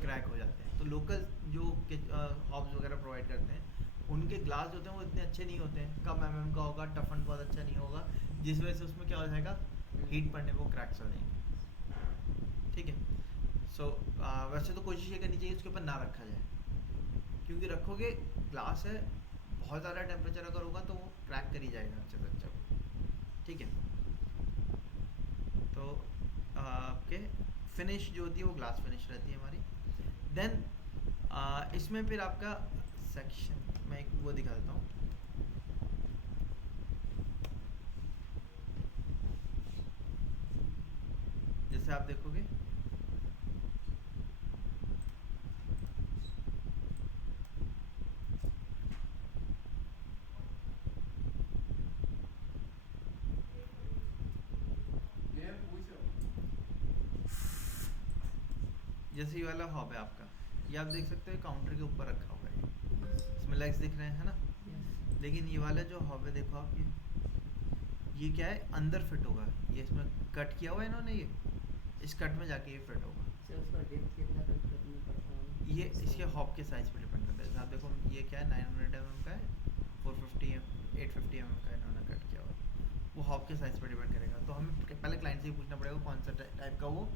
क्रैक हो जाते हैं। तो लोकल जो हॉब्स वगैरह प्रोवाइड करते हैं, उनके ग्लास जो होते हैं वो इतने अच्छे नहीं होते हैं, कम का होगा, टफन बहुत अच्छा नहीं होगा, जिस वजह से उसमें क्या हो जाएगा, हीट पड़ने पर वो क्रैक्स हो जाएंगे। ठीक है। सो वैसे तो कोशिश ये करनी चाहिए उसके ऊपर ना रखा जाए, क्योंकि रखोगे, ग्लास है, बहुत ज़्यादा टेम्परेचर अगर होगा तो वो क्रैक कर ही जाएगा अच्छे से अच्छा। ठीक है। तो आपके फिनिश जो होती है वो ग्लास फिनिश रहती है हमारी। देन इसमें फिर आपका सेक्शन, मैं एक वो दिखा देता हूँ। जैसे आप देखोगे, जैसे ये वाला हॉब है आपका, ये आप देख सकते हो काउंटर के ऊपर रखा हुआ है, इसमें लेग्स दिख रहे हैं, है ना। लेकिन ये वाला जो हॉब है, देखो आप, ये क्या है, अंदर फिट होगा, ये इसमें कट किया हुआ है इन्होंने, ये इस कट में जाके ये फिट होगा। ये इसके हॉब के साइज पर डिपेंड करता है। जैसे आप देखो, ये क्या है, 900 mm का है, 850 mm का इन्होंने कट किया हुआ, वो हॉब के साइज पर डिपेंड करेगा। तो हमें पहले क्लाइंट से ही पूछना पड़ेगा कौन सा टाइप का वो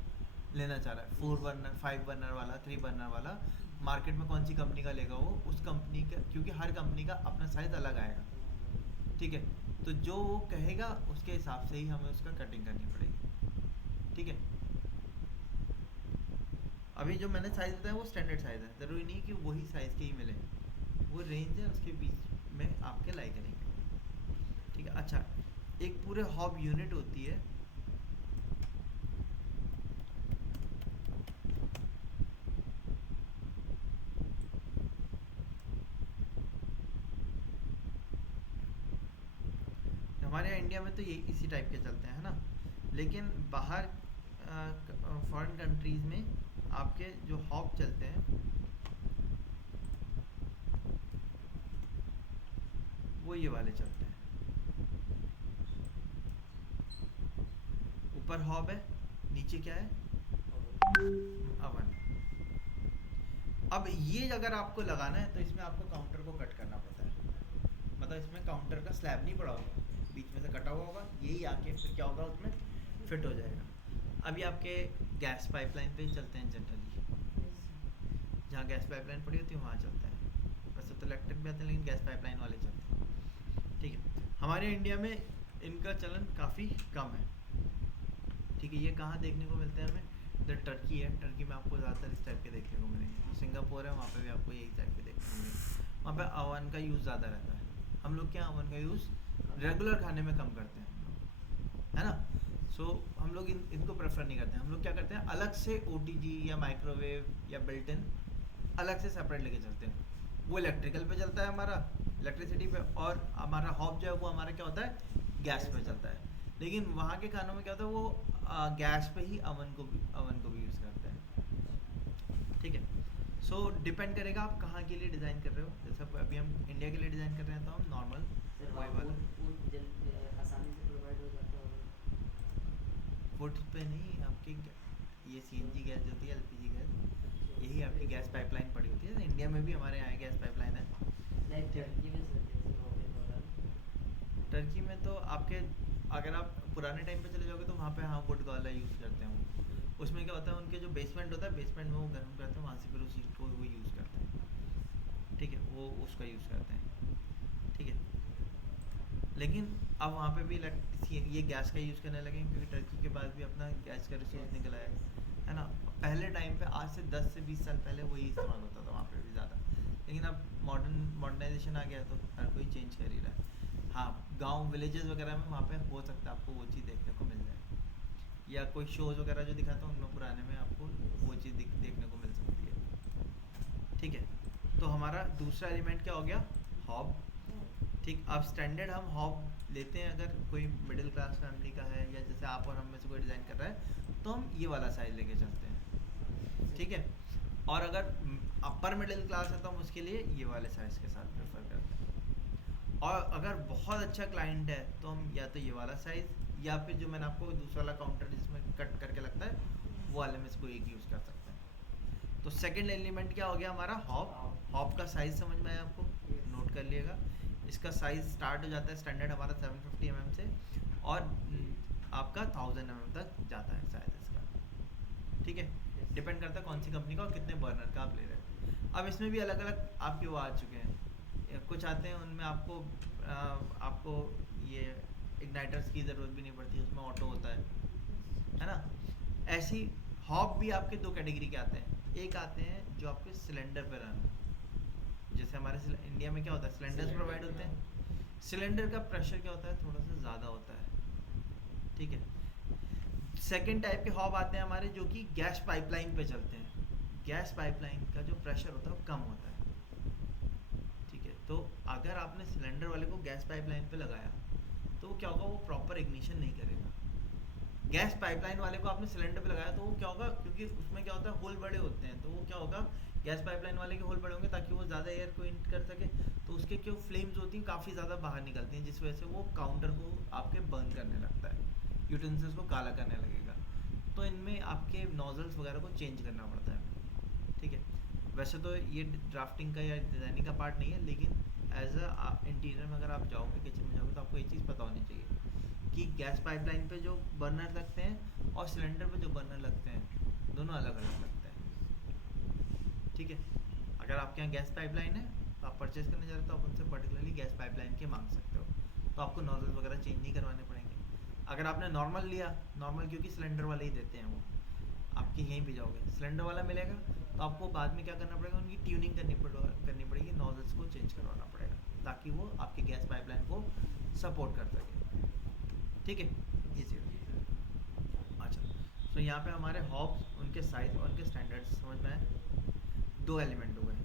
लेना चाह रहा है, 4 बर्नर, 5 बर्नर वाला, 3 बर्नर वाला, मार्केट में कौन सी कंपनी का लेगा वो, उस कंपनी का, क्योंकि हर कंपनी का अपना साइज़ अलग आएगा। ठीक है, तो जो वो कहेगा उसके हिसाब से ही हमें उसका कटिंग करनी पड़ेगी। ठीक है। अभी जो मैंने साइज़ बताया वो स्टैंडर्ड साइज़ है, ज़रूरी नहीं कि वही साइज़ के ही मिले, वो रेंज है, उसके बीच में आपके लाई करेंगे। ठीक है। अच्छा, एक पूरे हॉब यूनिट होती है, हमारे यहाँ इंडिया में तो ये इसी टाइप के चलते हैं ना, लेकिन बाहर फॉरेन कंट्रीज़ में आपके जो हॉब चलते हैं वो ये वाले चलते हैं। ऊपर हॉब है, नीचे क्या है, अवन। अब ये अगर आपको लगाना है तो इसमें आपको काउंटर को कट करना पड़ता है, मतलब इसमें काउंटर का स्लैब नहीं पड़ा होगा, बीच में से कटा हुआ होगा, यही आके फिर क्या होगा, उसमें फिट हो जाएगा। अभी आपके गैस पाइपलाइन पे चलते हैं जनरली, जहाँ गैस पाइपलाइन पड़ी होती है वहाँ चलता है, वैसे तो इलेक्ट्रिक भी आते हैं लेकिन गैस पाइपलाइन वाले चलते हैं। ठीक है। हमारे इंडिया में इनका चलन काफ़ी कम है। ठीक है। ये कहाँ देखने को मिलते हैं हमें, इधर टर्की है, टर्की में आपको ज़्यादातर इस टाइप के देखने को मिलेंगे, सिंगापुर पोर है वहाँ पे भी आपको यही टाइप के देखने को मिलेंगे। वहाँ पे अवन का यूज़ ज़्यादा रहता है, हम लोग क्या अवन का यूज़ रेगुलर खाने में कम करते हैं हम लोग, है ना। सो हम लोग इनको प्रेफर नहीं करते हैं। हम लोग क्या करते हैं, अलग से OTG या माइक्रोवेव या बिल्ट इन अलग से सेपरेट लेके चलते हैं। वो इलेक्ट्रिकल पे चलता है हमारा, इलेक्ट्रिसिटी पे, और हमारा हॉब जो है वो हमारा क्या होता है, गैस पे चलता है। लेकिन वहाँ के खानों में क्या होता है, वो गैस पे ही अवन को भी यूज़ करते हैं, ठीक है। सो डिपेंड करेगा आप कहाँ के लिए डिज़ाइन कर रहे हो। जैसे अभी हम इंडिया के लिए डिज़ाइन कर रहे हैं तो हम नॉर्मल वही वाला आसानी से प्रोवाइड हो जाता है वुड पे नहीं, आपकी ये CNG गैस जो होती है, LPG गैस, यही आपकी गैस पाइपलाइन पड़ी होती है। इंडिया में भी हमारे यहाँ गैस पाइपलाइन है। लाइक टर्की में सर कैसे होगा? टर्की में तो आपके, अगर आप पुराने टाइम पे चले जाओगे तो वहाँ पे हाँ वुड वाला यूज़ करते हैं वो। उसमें क्या होता है, उनके जो बेसमेंट होता है, बेसमेंट में वो गर्म करते हैं, वहाँ से फिर उस चीज़ को वो यूज़ करते हैं, ठीक है, वो उसका यूज़ करते हैं, ठीक है। लेकिन अब वहाँ पे भी ये गैस का यूज़ करने लगे क्योंकि टर्की के बाद भी अपना गैस का रिसोर्स निकल आया है ना। पहले टाइम पे आज से 10 से 20 साल पहले वही इस्तेमाल होता था वहाँ पे भी ज़्यादा, लेकिन अब मॉडर्नाइजेशन आ गया तो हर कोई चेंज कर ही रहा है। हाँ, गांव विलेजेस वगैरह में वहाँ पे हो सकता है आपको वो चीज़ देखने को मिल जाए, या कोई शोज़ वगैरह जो दिखाता हूँ उनमें पुराने में आपको वो चीज़ देखने को मिल सकती है, ठीक है। तो हमारा दूसरा एलिमेंट क्या हो गया, हॉब, ठीक। अब स्टैंडर्ड हम हॉब लेते हैं अगर कोई मिडिल क्लास फैमिली का है, या जैसे आप और हम में से कोई डिज़ाइन कर रहा है तो हम ये वाला साइज़ लेके चलते हैं, ठीक है। और अगर अपर मिडिल क्लास है तो हम उसके लिए ये वाले साइज़ के साथ प्रेफर करते हैं। और अगर बहुत अच्छा क्लाइंट है तो हम या तो ये वाला साइज़, या फिर जो मैंने आपको दूसरा वाला काउंटर जिसमें कट करके लगता है वो वाले में से कोई एक यूज़ कर सकते हैं। तो सेकंड एलिमेंट क्या हो गया हमारा, हॉब। हॉब का साइज़ समझ में आया आपको, नोट कर लिएगा। इसका साइज़ स्टार्ट हो जाता है स्टैंडर्ड हमारा 750 mm से, और आपका 1000 mm तक जाता है साइज़ इसका, ठीक है। डिपेंड करता है कौन सी कंपनी का और कितने बर्नर का आप ले रहे हैं। अब इसमें भी अलग अलग आपके वो आ चुके हैं, कुछ आते हैं उनमें आपको ये इग्नाइटर्स की ज़रूरत भी नहीं पड़ती, उसमें ऑटो होता है ना। ऐसी हॉब भी आपके दो कैटेगरी के आते हैं। एक आते हैं जो आपके सिलेंडर पे रन, जैसे हमारे इंडिया में क्या होता है, सिलेंडर्स प्रोवाइड होते हैं। सिलेंडर का प्रेशर क्या होता है, थोड़ा सा ज़्यादा होता है, ठीक है। सेकेंड टाइप के हॉब आते हैं हमारे जो कि गैस पाइपलाइन पे चलते हैं। गैस पाइपलाइन का जो प्रेशर होता है वो कम होता है, तो अगर आपने सिलेंडर वाले को गैस पाइपलाइन पे लगाया तो वो क्या होगा, वो प्रॉपर इग्निशन नहीं करेगा। गैस पाइपलाइन वाले को आपने सिलेंडर पे लगाया तो वो क्या होगा, क्योंकि उसमें क्या होता है होल बड़े होते हैं, तो वो क्या होगा, गैस पाइपलाइन वाले के होल बड़े होंगे ताकि वो ज़्यादा एयर को इंट कर सके, तो उसके जो फ्लेम्स होती हैं काफ़ी ज़्यादा बाहर निकलती हैं, जिस वजह से वो काउंटर को आपके बर्न करने लगता है, यूटेंसिल्स को काला करने लगेगा। तो इनमें आपके नोजल्स वगैरह को चेंज करना पड़ता है, ठीक है। वैसे तो ये ड्राफ्टिंग का या डिज़ाइनिंग का पार्ट नहीं है, लेकिन एज अ इंटीरियर में अगर आप जाओगे, किचन में जाओगे, तो आपको ये चीज़ पता होनी चाहिए कि गैस पाइपलाइन पे जो बर्नर लगते हैं और सिलेंडर पे जो बर्नर लगते हैं दोनों अलग अलग लगते हैं, ठीक है। अगर आपके यहाँ गैस पाइपलाइन है तो आप परचेज़ करने जा रहे हो तो आप उनसे पर्टिकुलरली गैस पाइपलाइन के मांग सकते हो, तो आपको नोजल वगैरह चेंज नहीं करवाने पड़ेंगे। अगर आपने नॉर्मल लिया, नॉर्मल क्योंकि सिलेंडर वाले ही देते हैं वो, आपकी यहीं पे जाओगे सिलेंडर वाला मिलेगा, तो आपको बाद में क्या करना पड़ेगा, उनकी ट्यूनिंग करनी पड़ेगी, नोजल्स को चेंज करवाना पड़ेगा ताकि वो आपकी गैस पाइपलाइन को सपोर्ट कर सके, ठीक है। ये चीज़ अच्छा। तो यहाँ पे हमारे हॉब्स, उनके साइज और उनके स्टैंडर्ड्स समझ में आए। दो एलिमेंट हो गए।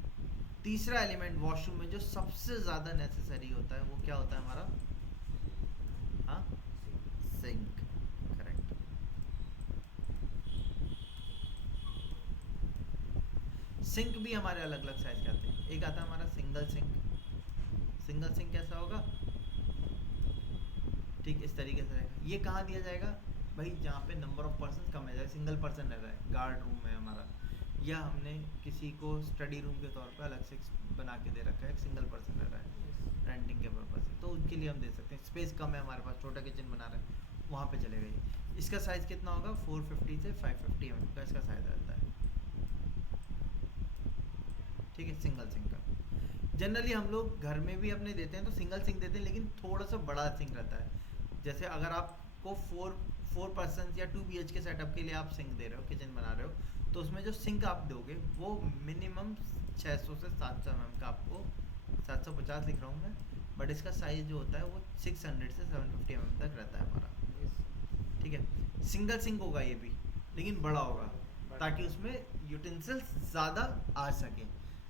तीसरा एलिमेंट वॉशरूम में जो सबसे ज़्यादा नेसेसरी होता है वो क्या होता है हमारा, हाँ, सिंक, करेक्ट। सिंक भी हमारे अलग अलग साइज के आते हैं। एक आता है हमारा सिंगल सिंक। सिंगल सिंक कैसा होगा, ठीक इस तरीके से रहेगा। ये कहाँ दिया जाएगा भाई, जहाँ पे नंबर ऑफ पर्सन कम है, जैसे सिंगल पर्सन रह रहा है, गार्ड रूम है हमारा, या हमने किसी को स्टडी रूम के तौर पे अलग से बना के दे रखा है, एक सिंगल पर्सन रह रहा है रेंटिंग के पर्पज से, तो उनके लिए हम दे सकते हैं। स्पेस कम है हमारे पास, छोटा किचन बना रहे हैं, वहाँ पे चलेगा ये। इसका साइज़ कितना होगा, 450 से 550 mm का इसका साइज़ रहता है, ठीक है, सिंगल सिंक का। जनरली हम लोग घर में भी अपने देते हैं तो सिंगल सिंक देते हैं, लेकिन थोड़ा सा बड़ा सिंक रहता है। जैसे अगर आपको फोर पर्सन या 2 BHK सेटअप के लिए आप सिंक दे रहे हो, किचन बना रहे हो, तो उसमें जो सिंक आप दोगे वो मिनिमम 600 से 700 mm का आपको, 750 लिख रहा हूँ मैं, बट इसका साइज़ जो होता है वो 600 से 750 mm तक रहता है हमारा। yes, ठीक है, सिंगल सिंक होगा ये भी, लेकिन बड़ा होगा बड़ा ताकि होगा। उसमें यूटेंसिल्स ज़्यादा आ सके।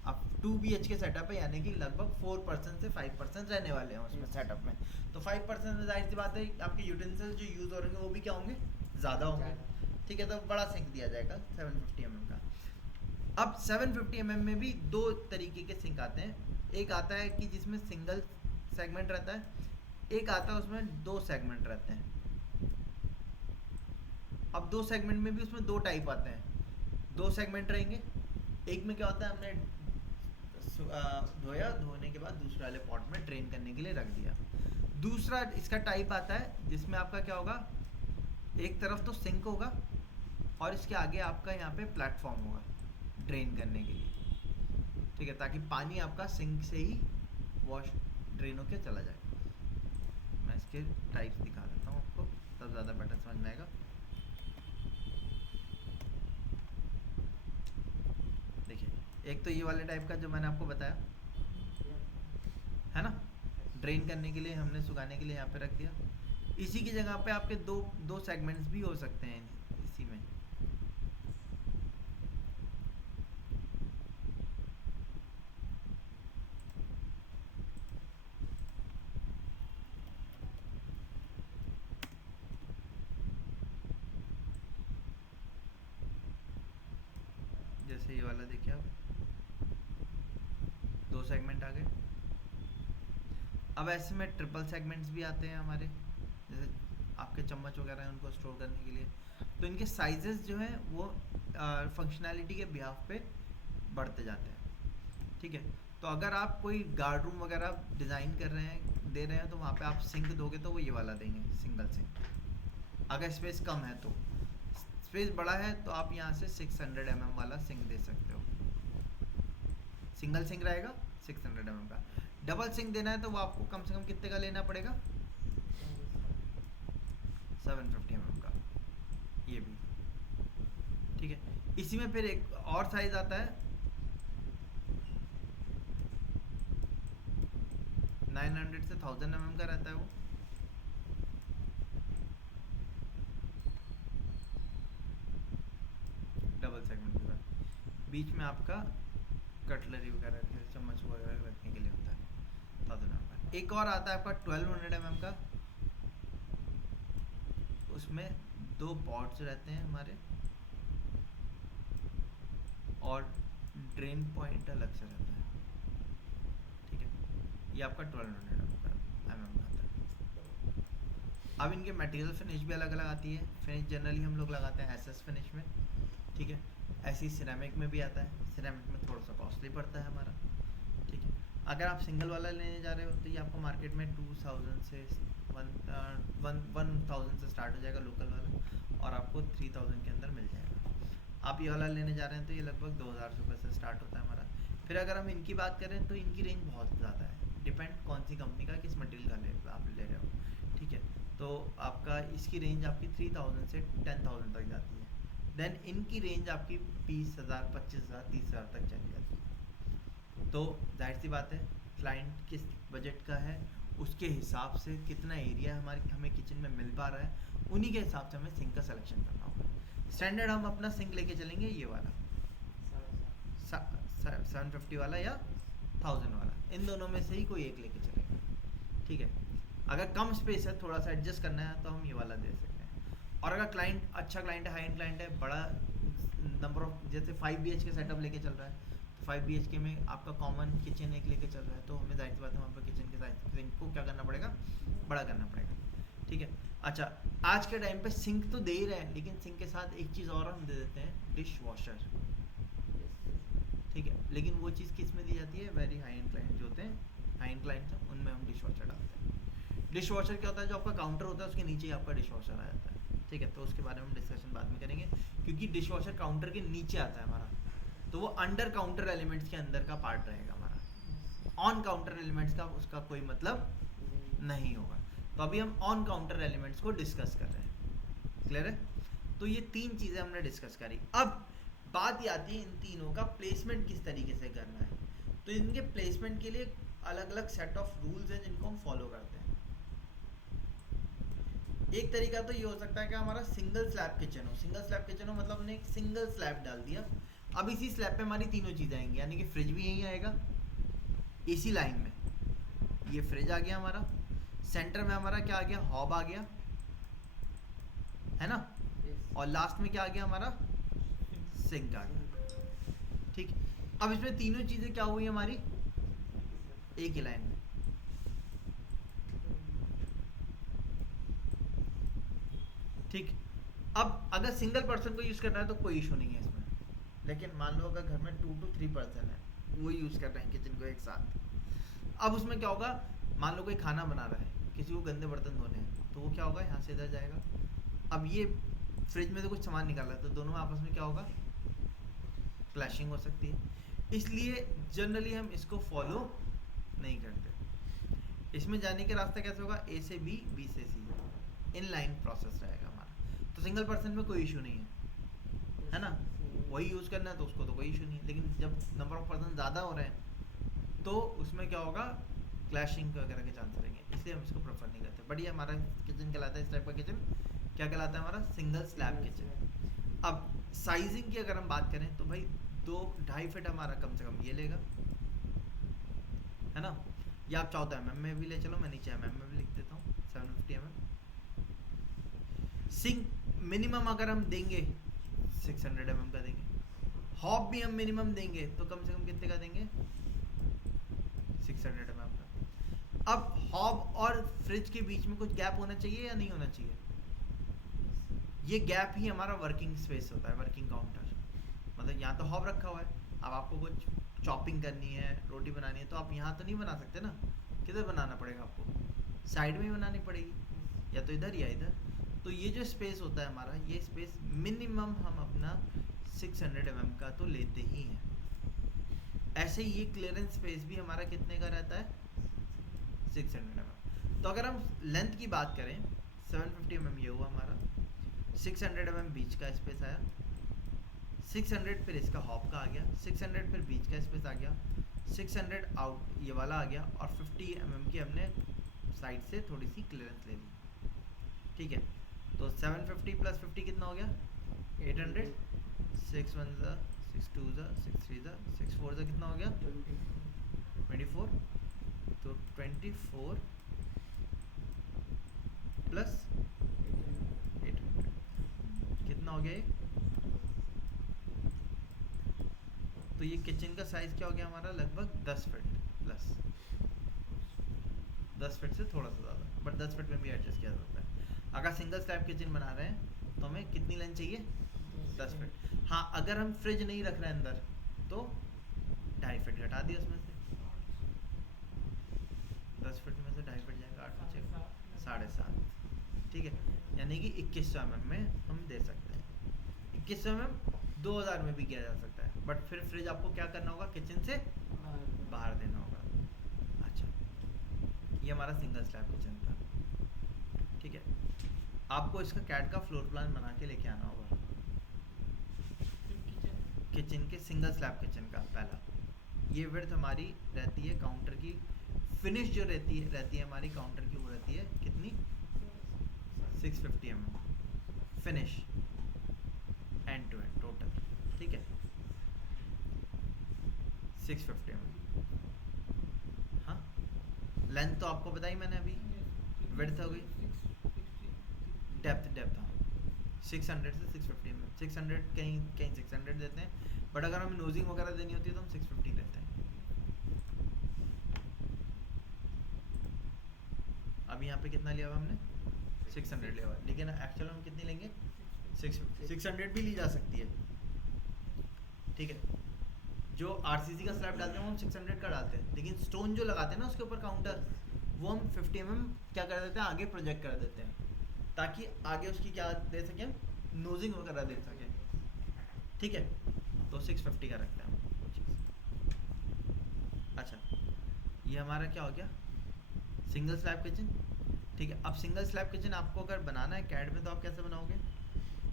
अब 2 BHK सेटअप है, यानी कि लगभग 4% से 5% रहने वाले हैं उसमें Yes. सेटअप में। तो 5% में जाहिर सी बात है आपके यूटेंसिल्स जो यूज़ हो रहे होंगे वो भी क्या होंगे, ज़्यादा होंगे। ज़्यादा। ठीक है, तो बड़ा सिंक दिया जाएगा 750 mm का। अब 750 mm में भी दो तरीके के सिंक आते हैं। एक आता है कि जिसमें सिंगल सेगमेंट रहता है, एक आता है उसमें दो सेगमेंट रहते हैं। अब दो सेगमेंट में भी उसमें दो टाइप आते हैं, दो सेगमेंट रहेंगे। एक में क्या होता है, हमने धोया, धोने के बाद दूसरे वाले पॉट में ड्रेन करने के लिए रख दिया। दूसरा इसका टाइप आता है जिसमें आपका क्या होगा, एक तरफ तो सिंक होगा और इसके आगे आपका यहाँ पे प्लेटफॉर्म होगा ड्रेन करने के लिए। ठीक है, ताकि पानी आपका सिंक से ही वॉश ड्रेन होके चला जाए। मैं इसके टाइप्स दिखा देता हूँ आपको, तब ज़्यादा बेटर समझ में आएगा। देखिए, एक तो ये वाले टाइप का जो मैंने आपको बताया है ना, ड्रेन करने के लिए हमने सुखाने के लिए यहाँ पे रख दिया। इसी की जगह पे आपके दो दो सेगमेंट्स भी हो सकते हैं इसी में। जैसे ये वाला देखिए आप, दो सेगमेंट आ गए। अब ऐसे में ट्रिपल सेगमेंट्स भी आते हैं हमारे, जैसे आपके चम्मच वगैरह हैं उनको स्टोर करने के लिए। तो इनके साइजेस जो हैं वो फंक्शनैलिटी के बिहाफ पे बढ़ते जाते हैं। ठीक है, तो अगर आप कोई गार्ड रूम वगैरह डिज़ाइन कर रहे हैं, दे रहे हैं, तो वहाँ पे आप सिंक दोगे तो वो ये वाला देंगे, सिंगल सिंक। अगर स्पेस कम है तो, स्पेस बड़ा है तो आप यहाँ से 600 mm वाला सिंक दे सकते हो। सिंगल सिंक रहेगा 600 mm का। डबल सिंक देना है तो वो आपको कम से कम कितने का लेना पड़ेगा, 750 mm का, ये भी। ठीक है, इसी में फिर एक और साइज आता है 900 से 1000 mm का रहता है वो। डबल सेगमेंट के साथ, बीच में आपका कटलरी वगैरह के चम्मच वगैरह रखने के लिए होता है 1000 mm का। एक और आता है आपका 1200 mm का, उसमें दो पॉट्स रहते हैं हमारे और ड्रेन पॉइंट अलग से रहता है। ठीक है, ये आपका 1200 mm का आता है। अब इनके मटेरियल फिनिश भी अलग अलग आती है। फिनिश जनरली हम लोग लगाते हैं एसएस फिनिश में। ठीक है, ऐसी सिरेमिक में भी आता है, सिरेमिक में थोड़ा सा कॉस्टली पड़ता है हमारा। ठीक है, अगर आप सिंगल वाला लेने जा रहे हो तो ये आपको मार्केट में 2000 से 1000 से स्टार्ट हो जाएगा लोकल वाला, और आपको 3000 के अंदर मिल जाएगा। आप ये वाला लेने जा रहे हैं तो ये लगभग 2000 रुपये से स्टार्ट होता है हमारा। फिर अगर हम इनकी बात करें तो इनकी रेंज बहुत ज़्यादा है, डिपेंड कौन सी कंपनी का किस मटेरियल का आप ले रहे हो। ठीक है, तो आपका इसकी रेंज आपकी 3000 से 10,000 तक जाती है। देन इनकी रेंज आपकी 20,000, 25,000, 30,000 तक चली जाती है। तो जाहिर सी बात है, क्लाइंट किस बजट का है उसके हिसाब से, कितना एरिया हमें किचन में मिल पा रहा है, उन्हीं के हिसाब से हमें सिंक का सिलेक्शन करना होगा। स्टैंडर्ड हम अपना सिंक लेके चलेंगे ये वाला 750 वाला या 1000 वाला, इन दोनों में से ही कोई एक लेके चलेंगे। ठीक है, अगर कम स्पेस है, थोड़ा सा एडजस्ट करना है, तो हम ये वाला दे सकते हैं। और अगर क्लाइंट अच्छा क्लाइंट है, हाई एंड क्लाइंट है, बड़ा नंबर ऑफ, जैसे 5 BHK सेटअप लेके चल रहा है, तो 5 BHK में आपका कॉमन किचन एक लेके चल रहा है, तो हमें जाहिर सी बात है वहाँ पर किचन के साइज सिंक को क्या करना पड़ेगा, बड़ा करना पड़ेगा। ठीक है, अच्छा, आज के टाइम पे सिंक तो दे ही रहे हैं, लेकिन सिंक के साथ एक चीज़ और हम दे देते हैं, डिश वॉशर। ठीक है, लेकिन वो चीज़ किस में दी जाती है, वेरी हाई एंड क्लाइंट जो होते हैं, हाई एंड क्लाइंट हैं, उनमें हम डिश वॉशर डालते हैं। डिश वॉशर क्या होता है, जो आपका काउंटर होता है उसके नीचे ही आपका डिश वॉशर आ जाता है। ठीक है, तो उसके बारे में हम डिस्कशन बाद में करेंगे, क्योंकि डिश वॉशर काउंटर के नीचे आता है हमारा, तो वो अंडर काउंटर एलिमेंट्स के अंदर का पार्ट रहेगा हमारा। ऑन काउंटर एलिमेंट्स का उसका कोई मतलब नहीं होगा। तो अभी हम ऑन काउंटर एलिमेंट्स को डिस्कस कर रहे हैं, क्लियर है। तो ये तीन चीज़ें हमने डिस्कस करी। अब बात ये आती है इन तीनों का प्लेसमेंट किस तरीके से करना है। तो इनके प्लेसमेंट के लिए अलग अलग सेट ऑफ रूल्स हैं जिनको हम फॉलो करते हैं। एक तरीका तो ये हो सकता है कि हमारा सिंगल स्लैब किचन हो। सिंगल स्लैब किचन हो मतलब हमने एक सिंगल स्लैब डाल दिया। अब इसी स्लैब पे हमारी तीनों चीज़ें आएंगी, यानी कि फ्रिज भी यहीं आएगा इसी लाइन में, ये फ्रिज आ गया हमारा, सेंटर में हमारा क्या आ गया, हॉब आ गया, है ना, Yes. और लास्ट में क्या आ गया हमारा, सिंक आ गया। ठीक, अब इसमें तीनों चीज़ें क्या हुई हमारी, एक ही लाइन में। ठीक, अब अगर सिंगल पर्सन को यूज़ करना है तो कोई इशू नहीं है इसमें, लेकिन मान लो अगर घर में 2 to 3 पर्सन है, वो यूज़ कर रहे हैं किचन को एक साथ, अब उसमें क्या होगा, मान लो कोई खाना बना रहा है, किसी को गंदे बर्तन धोने हैं, तो वो क्या होगा, यहाँ से इधर जाएगा। अब ये फ्रिज में से कुछ सामान निकाल रहा है, तो दोनों में आपस में क्या होगा, क्लैशिंग हो सकती है। इसलिए जनरली हम इसको फॉलो नहीं करते। इसमें जाने का रास्ता कैसे होगा, ए से बी, बी से सी, इन लाइन प्रोसेस रहेगा हमारा। तो सिंगल पर्सन में कोई इशू नहीं है ना, वही यूज़ करना है तो उसको तो कोई इशू नहीं है। लेकिन जब नंबर ऑफ पर्सन ज़्यादा हो रहे हैं तो उसमें क्या होगा, क्लैशिंग वगैरह के चांस रहेंगे, इसलिए हम इसको प्रेफर नहीं करते। बट ये हमारा किचन कहलाता है, इस टाइप का किचन क्या कहलाता है, हमारा सिंगल स्लैब किचन। अब साइजिंग की अगर हम बात करें तो भाई 2-2.5 फीट हमारा कम से कम ये लेगा, है ना, या आप चाहो तो mm में भी ले चलो, मैं नीचे mm में भी लिख देता हूँ 750 mm। सिंक मिनिमम अगर हम देंगे 600 mm का देंगे, हॉब भी हम मिनिमम देंगे तो कम से कम कितने का देंगे, 600 mm का। अब हॉब और फ्रिज के बीच में कुछ गैप होना चाहिए या नहीं होना चाहिए, ये गैप ही हमारा वर्किंग स्पेस होता है, वर्किंग काउंटर। मतलब यहाँ तो हॉब रखा हुआ है, अब आपको कुछ चॉपिंग करनी है, रोटी बनानी है, तो आप यहाँ तो नहीं बना सकते ना, किधर बनाना पड़ेगा आपको, साइड में ही बनानी पड़ेगी, या तो इधर या इधर। तो ये जो स्पेस होता है हमारा, ये स्पेस मिनिमम हम अपना 600 mm का तो लेते ही हैं। ऐसे ही ये क्लियरेंस स्पेस भी हमारा कितने का रहता है, 600 mm। तो अगर हम लेंथ की बात करें, 750 mm ये हुआ हमारा, 600 mm बीच का स्पेस आया, 600 फिर इसका हॉप का आ गया, 600 फिर बीच का स्पेस आ गया, 600 आउट ये वाला आ गया, और 50 mm की हमने साइड से थोड़ी सी क्लियरेंस ले ली। ठीक है, तो 750 प्लस 50 कितना हो गया, 800, 6 1 ज़ा 6 2 ज़ा 6 3 ज़ा 6 4 ज़ा कितना हो गया, 24। तो 24 प्लस 800 कितना हो गया ये, तो ये किचन का साइज़ क्या हो गया हमारा, लगभग 10 फीट प्लस, 10 फीट से थोड़ा सा ज़्यादा, बट 10 फीट में भी एडजस्ट किया जा सकता है। अगर सिंगल स्लैब किचन बना रहे हैं तो हमें कितनी लेंथ चाहिए, 10 फीट। हाँ, अगर हम फ्रिज नहीं रख रहे हैं अंदर तो 2.5 फीट घटा दिया उसमें से, 10 फीट में से 2.5 फीट जाएगा, 8 बचेगा 7.5। ठीक है, यानी कि 2100 mm में हम दे सकते हैं। 2100 mm 2000 में भी किया जा सकता है, बट फिर फ्रिज आपको क्या करना होगा, किचन से बाहर देना होगा। अच्छा, ये हमारा सिंगल स्लैब किचन था। ठीक है, आपको इसका कैट का फ्लोर प्लान बना के लेके आना होगा, किचन के सिंगल स्लैब किचन का। पहला ये विड्थ हमारी रहती है काउंटर की, फिनिश जो रहती है हमारी काउंटर की, वो रहती है कितनी, 650 mm finish end to end total. ठीक है, 650 mm। हाँ, लेंथ तो आपको बताई मैंने अभी, विड्थ हो गई, डेप्थ हाँ, 600 से 650 mm। 600 कहीं 600 देते हैं, बट अगर हमें नोजिंग वगैरह देनी होती है तो हम 650 देते हैं। अब यहाँ पे कितना लिया हुआ हमने, 600 लिया हुआ, लेकिन एक्चुअल हम कितनी लेंगे, 650। 600 भी ली जा सकती है। ठीक है, जो आरसीसी का स्लैब डालते हैं वो हम 600 का डालते हैं, लेकिन स्टोन जो लगाते हैं ना उसके ऊपर काउंटर, वो हम 50 mm क्या कर देते हैं, आगे प्रोजेक्ट कर देते हैं, ताकि आगे उसकी क्या दे सकें, नोजिंग वगैरह दे सकें। ठीक है, तो 650 का रखते हैं हम वो चीज़। अच्छा, ये हमारा क्या हो गया, सिंगल स्लैब किचन। ठीक है, अब सिंगल स्लैब किचन आपको अगर बनाना है कैड में तो आप कैसे बनाओगे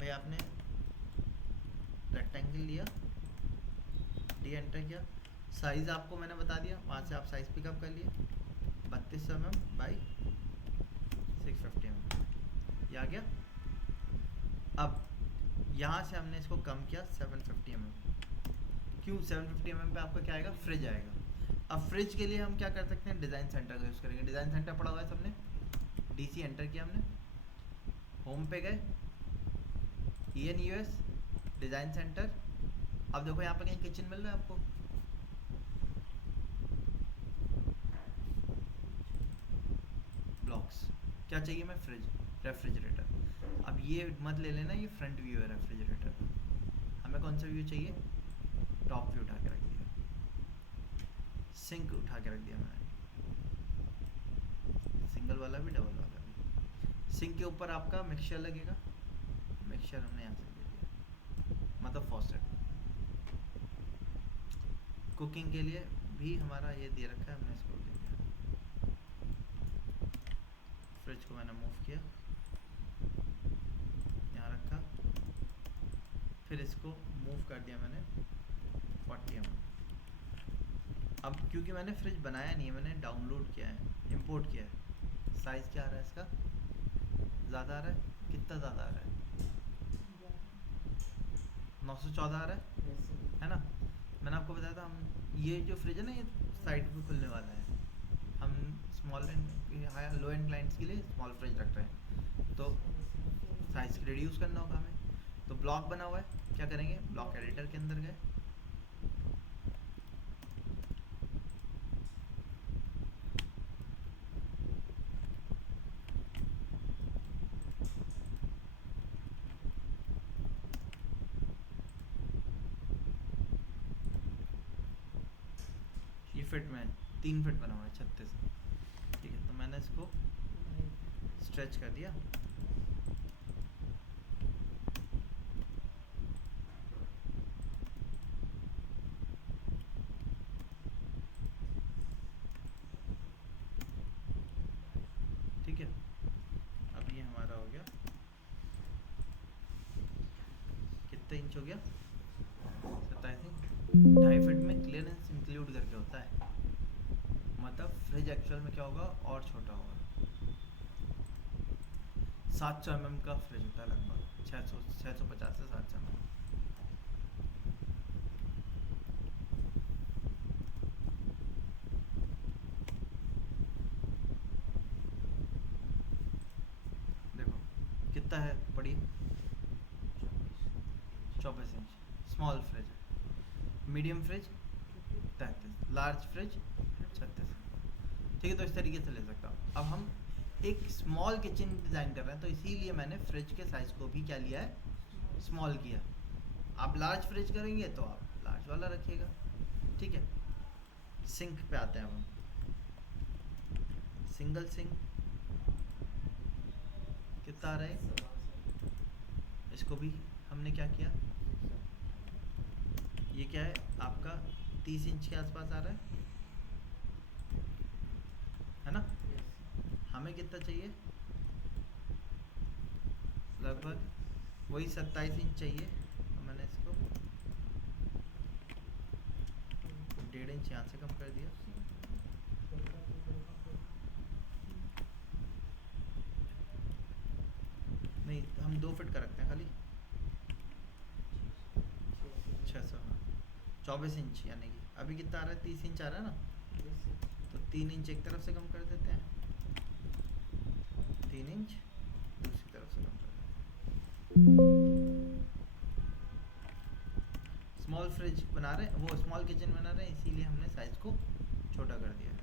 भाई, आपने रेक्टेंगल लिया, डी एंटर किया, साइज़ आपको मैंने बता दिया, वहाँ से आप साइज़ पिकअप कर लिए 32 mm बाई 650 mm, ये आ गया। अब यहाँ से हमने इसको कम किया 750 mm। क्यों 750 mm पे आपका क्या आएगा, फ्रिज आएगा। अब फ्रिज के लिए हम क्या कर सकते हैं, डिज़ाइन सेंटर का यूज़ करेंगे। डिज़ाइन सेंटर पड़ा हुआ है सबने, DC एंटर किया हमने, होम पे गए, ENUS डिज़ाइन सेंटर। अब देखो यहाँ पे कहीं किचन मिल रहा है आपको, ब्लॉक्स, क्या चाहिए मैं, फ्रिज, रेफ्रिजरेटर। अब ये मत ले लेना, ये फ्रंट व्यू है रेफ्रिजरेटर का, हमें कौन सा व्यू चाहिए, टॉप व्यू उठा के रख दिया, सिंक उठा के रख दिया मैंने, सिंगल वाला भी डबल वाला भी। सिंक के ऊपर आपका मिक्सचर लगेगा, मिक्सचर हमने यहाँ से ले लिया, मतलब फॉसेट। कुकिंग के लिए भी हमारा ये दे रखा है, हमने इसको ले लिया। फ्रिज को मैंने मूव किया, यहाँ रखा, फिर इसको मूव कर दिया मैंने 40 mm। अब क्योंकि मैंने फ्रिज बनाया नहीं है, मैंने डाउनलोड किया है, इंपोर्ट किया है, साइज़ क्या आ रहा है इसका, ज़्यादा आ रहा है, कितना ज़्यादा आ रहा है, 914 आ रहा है ना। मैंने आपको बताया था, हम ये जो फ्रिज है ना, ये साइड पे खुलने वाला है, हम small and high low and clients के लिए स्मॉल फ्रिज रख रहे हैं, तो साइज़ रिड्यूस करना होगा हमें। तो ब्लॉक बना हुआ है, क्या करेंगे, ब्लॉक एडिटर के अंदर गए, ये फिट में 3 फिट बना हुआ है 36, ठीक है। तो मैंने इसको स्ट्रेच कर दिया, ठीक है। अब ये हमारा हो गया, कितना इंच हो गया, 27 इंच। 2.5 फीट में क्लियरेंस इंक्लूड करके होता है, मतलब फ्रिज एक्चुअल में क्या होगा, और छोटा होगा। 700 mm का फ्रिज होता है, लगभग 650 से 700 mm। देखो कितना है, पढ़िए, 24 इंच स्मॉल फ्रिज है, मीडियम फ्रिज 33, लार्ज फ्रिज 36, ठीक है। तो इस तरीके से ले सकता हूँ। अब हम एक स्मॉल किचन डिज़ाइन कर रहे हैं, तो इसीलिए मैंने फ्रिज के साइज़ को भी क्या लिया है, स्मॉल किया। आप लार्ज फ्रिज करेंगे तो आप लार्ज वाला रखिएगा, ठीक है। सिंक पे आते हैं अब हम, सिंगल सिंक कितना आ रहा है, इसको भी हमने क्या किया, ये क्या है आपका 30 इंच के आसपास आ रहा है ना। हमें कितना चाहिए, लगभग वही 27 इंच चाहिए, तो मैंने इसको 1.5 इंच यहाँ से कम कर दिया, नहीं हम 2 फिट का रखते हैं खाली, 600, हाँ 24 इंच, यानी कि अभी कितना आ रहा है, 30 इंच आ रहा है ना, तो 3 इंच एक तरफ से कम कर देते हैं, 3 इंच दूसरी तरफ से कम कर देते हैं। स्मॉल फ्रिज बना रहे हैं, वो स्मॉल किचन बना रहे हैं, इसीलिए हमने साइज़ को छोटा कर दिया है।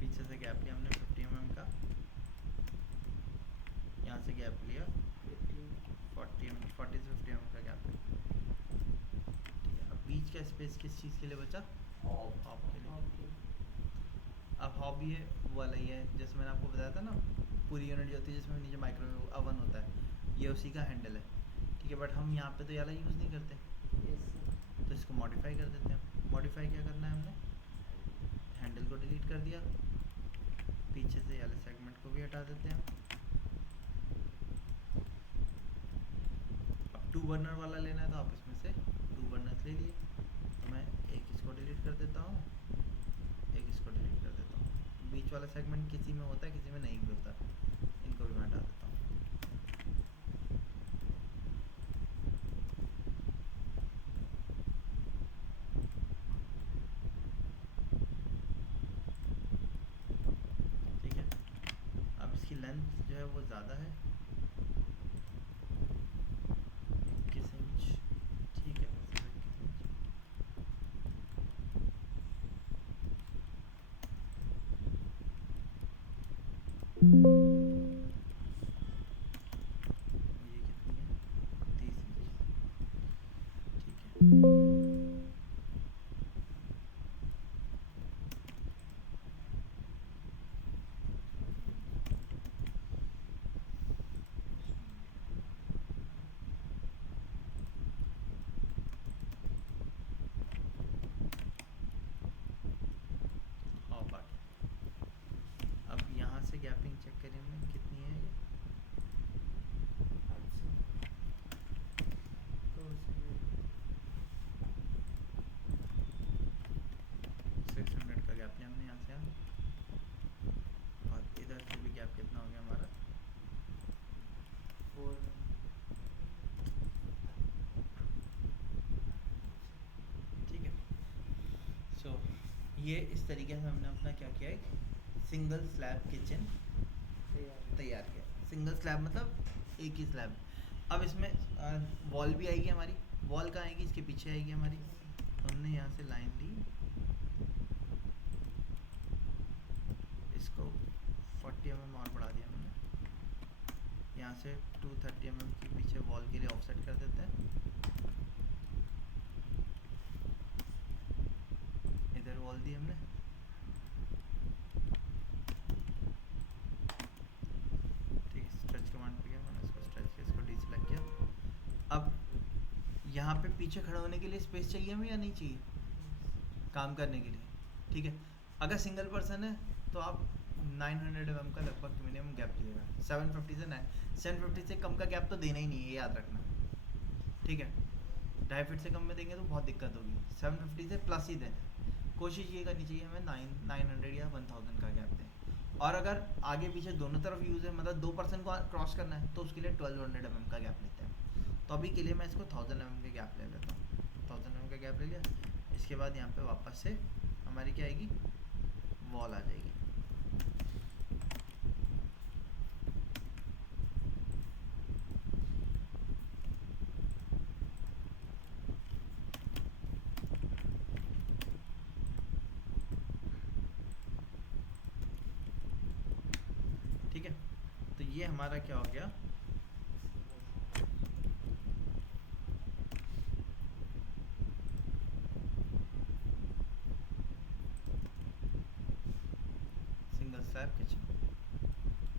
पीछे से गैप लिया हमने 50 mm का, यहाँ से गैप लिया 40 से 50 mm का गैप, ठीक है। अब बीच का स्पेस किस चीज़ के लिए बचा, हॉब के लिए। अब हॉब ये वो वाला ही है, जैसे मैंने आपको बताया था ना, पूरी यूनिट जो होती है जिसमें नीचे माइक्रोवेव ओवन होता है, ये उसी का हैंडल है, ठीक है, बट हम यहाँ पे तो ये वाला यूज़ नहीं करते, यस सर। तो इसको मॉडिफाई कर देते हैं। मॉडिफाई क्या करना है हमने, हैंडल को डिलीट कर दिया, पीछे से वाले सेगमेंट को भी हटा देते हैं। अब 2 बर्नर वाला लेना है तो आप इसमें से 2 बर्नर्स ले लिए, तो मैं एक इसको डिलीट कर देता हूँ, एक इसको डिलीट कर देता हूँ। बीच वाला सेगमेंट किसी में होता है, किसी में नहीं भी होता, इनको भी मैं हटा देता हूँ। ठीक है, अब इसकी लेंथ जो है वो ज़्यादा है, 21 इंच, ठीक है, बस 21 इंच। ये कितनी है, 30 इंच, ठीक है। और बाकी अब यहाँ से गैपिंग चेक करें हमने कितनी है ये, अच्छा तो उसमें 600 का गैप लिया हमने यहाँ से यहाँ, और इधर से भी गैप कितना हो गया हमारा, 4 ठीक है। सो ये इस तरीके से हमने अपना क्या किया, एक सिंगल स्लैब किचन तैयार। तैयार किया। सिंगल स्लैब मतलब एक ही स्लैब। अब इसमें वॉल भी आएगी हमारी, वॉल कहाँ आएगी, इसके पीछे आएगी हमारी, तो हमने यहाँ से लाइन ली, इसको 40 mm और बढ़ा दिया हमने, यहाँ से 230 mm के पीछे वॉल के लिए ऑफसेट कर देते हैं, इधर वॉल दी हमने, ठीक है। स्ट्रेच कमांड पे गया, मैंने इसको स्ट्रेच किया, इसको डीसेलेक्ट किया। अब यहाँ पे पीछे खड़े होने के लिए स्पेस चाहिए हमें या नहीं चाहिए, काम करने के लिए, ठीक है। अगर सिंगल पर्सन है तो आप 900 mm का लगभग मिनिमम गैप लीजिएगा, 750 से कम का गैप तो देना ही नहीं है, ये याद रखना, ठीक है। 2.5 फीट से कम में देंगे तो बहुत दिक्कत होगी, 750 से प्लस ही दें, कोशिश ये करनी चाहिए हमें 900 या 1000 का गैप दें। और अगर आगे पीछे दोनों तरफ यूज़ है, मतलब 2 पर्सन को क्रॉस करना है, तो उसके लिए 1200 mm का गैप लेते हैं। तो अभी के लिए मैं इसको 1000 mm का गैप ले लेता हूँ, 1000 mm का गैप ले लिया। इसके बाद यहाँ पे वापस से हमारी क्या आएगी, वॉल आ जाएगी। ठीक है, तो ये हमारा क्या हो गया, सिंगल स्लैब किचन।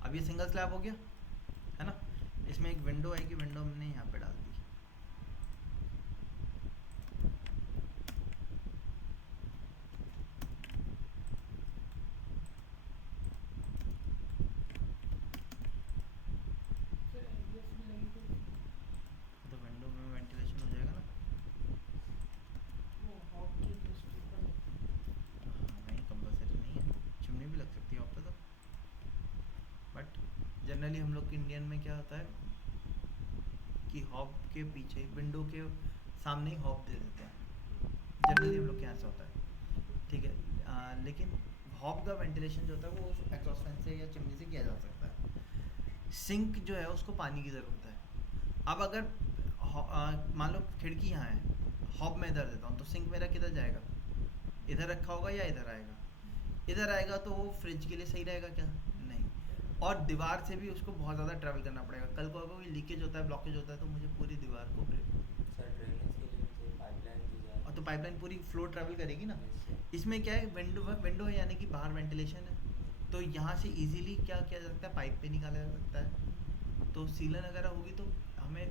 अब ये सिंगल स्लैब हो गया है ना, इसमें एक विंडो आएगी, विंडो हमने यहाँ पे डाल दी, सर एलबीएस भी लगी तो विंडो में वेंटिलेशन हो जाएगा ना। वो हॉप की जस्ट ऊपर नहीं, कंपलसरी नहीं है, चिमनी भी लग सकती है वहाँ पे तो, बट जनरली हम लोग के इंडियन में क्या होता है कि हॉब के पीछे विंडो के सामने ही हॉब दे देते हैं, जनरली हम लोग के यहाँ से होता है, ठीक है। लेकिन हॉब का वेंटिलेशन जो होता है वो एग्जॉस्ट फैन से या चिमनी से किया जा सकता है। सिंक जो है उसको पानी की ज़रूरत है। अब अगर मान लो खिड़की यहाँ है, हॉब मैं इधर देता हूँ, तो सिंक मेरा किधर जाएगा, इधर रखा होगा या इधर आएगा, इधर आएगा, तो वो फ्रिज के लिए सही रहेगा क्या, नहीं। और दीवार से भी उसको बहुत ज़्यादा ट्रैवल करना पड़ेगा, कल को अगर कोई लीकेज होता है, ब्लॉकेज होता है, तो मुझे पूरी दीवार को सर ड्रेनेज के लिए भी पाइपलाइन दी जाए, और तो पाइपलाइन पूरी फ्लो ट्रैवल करेगी ना। Yes, sir. इसमें क्या है, विंडो है, यानी कि बाहर वेंटिलेशन है, तो यहाँ से इजीली क्या किया जा सकता है, पाइप पे निकाला जा सकता है। तो सीलन वगैरह होगी तो हमें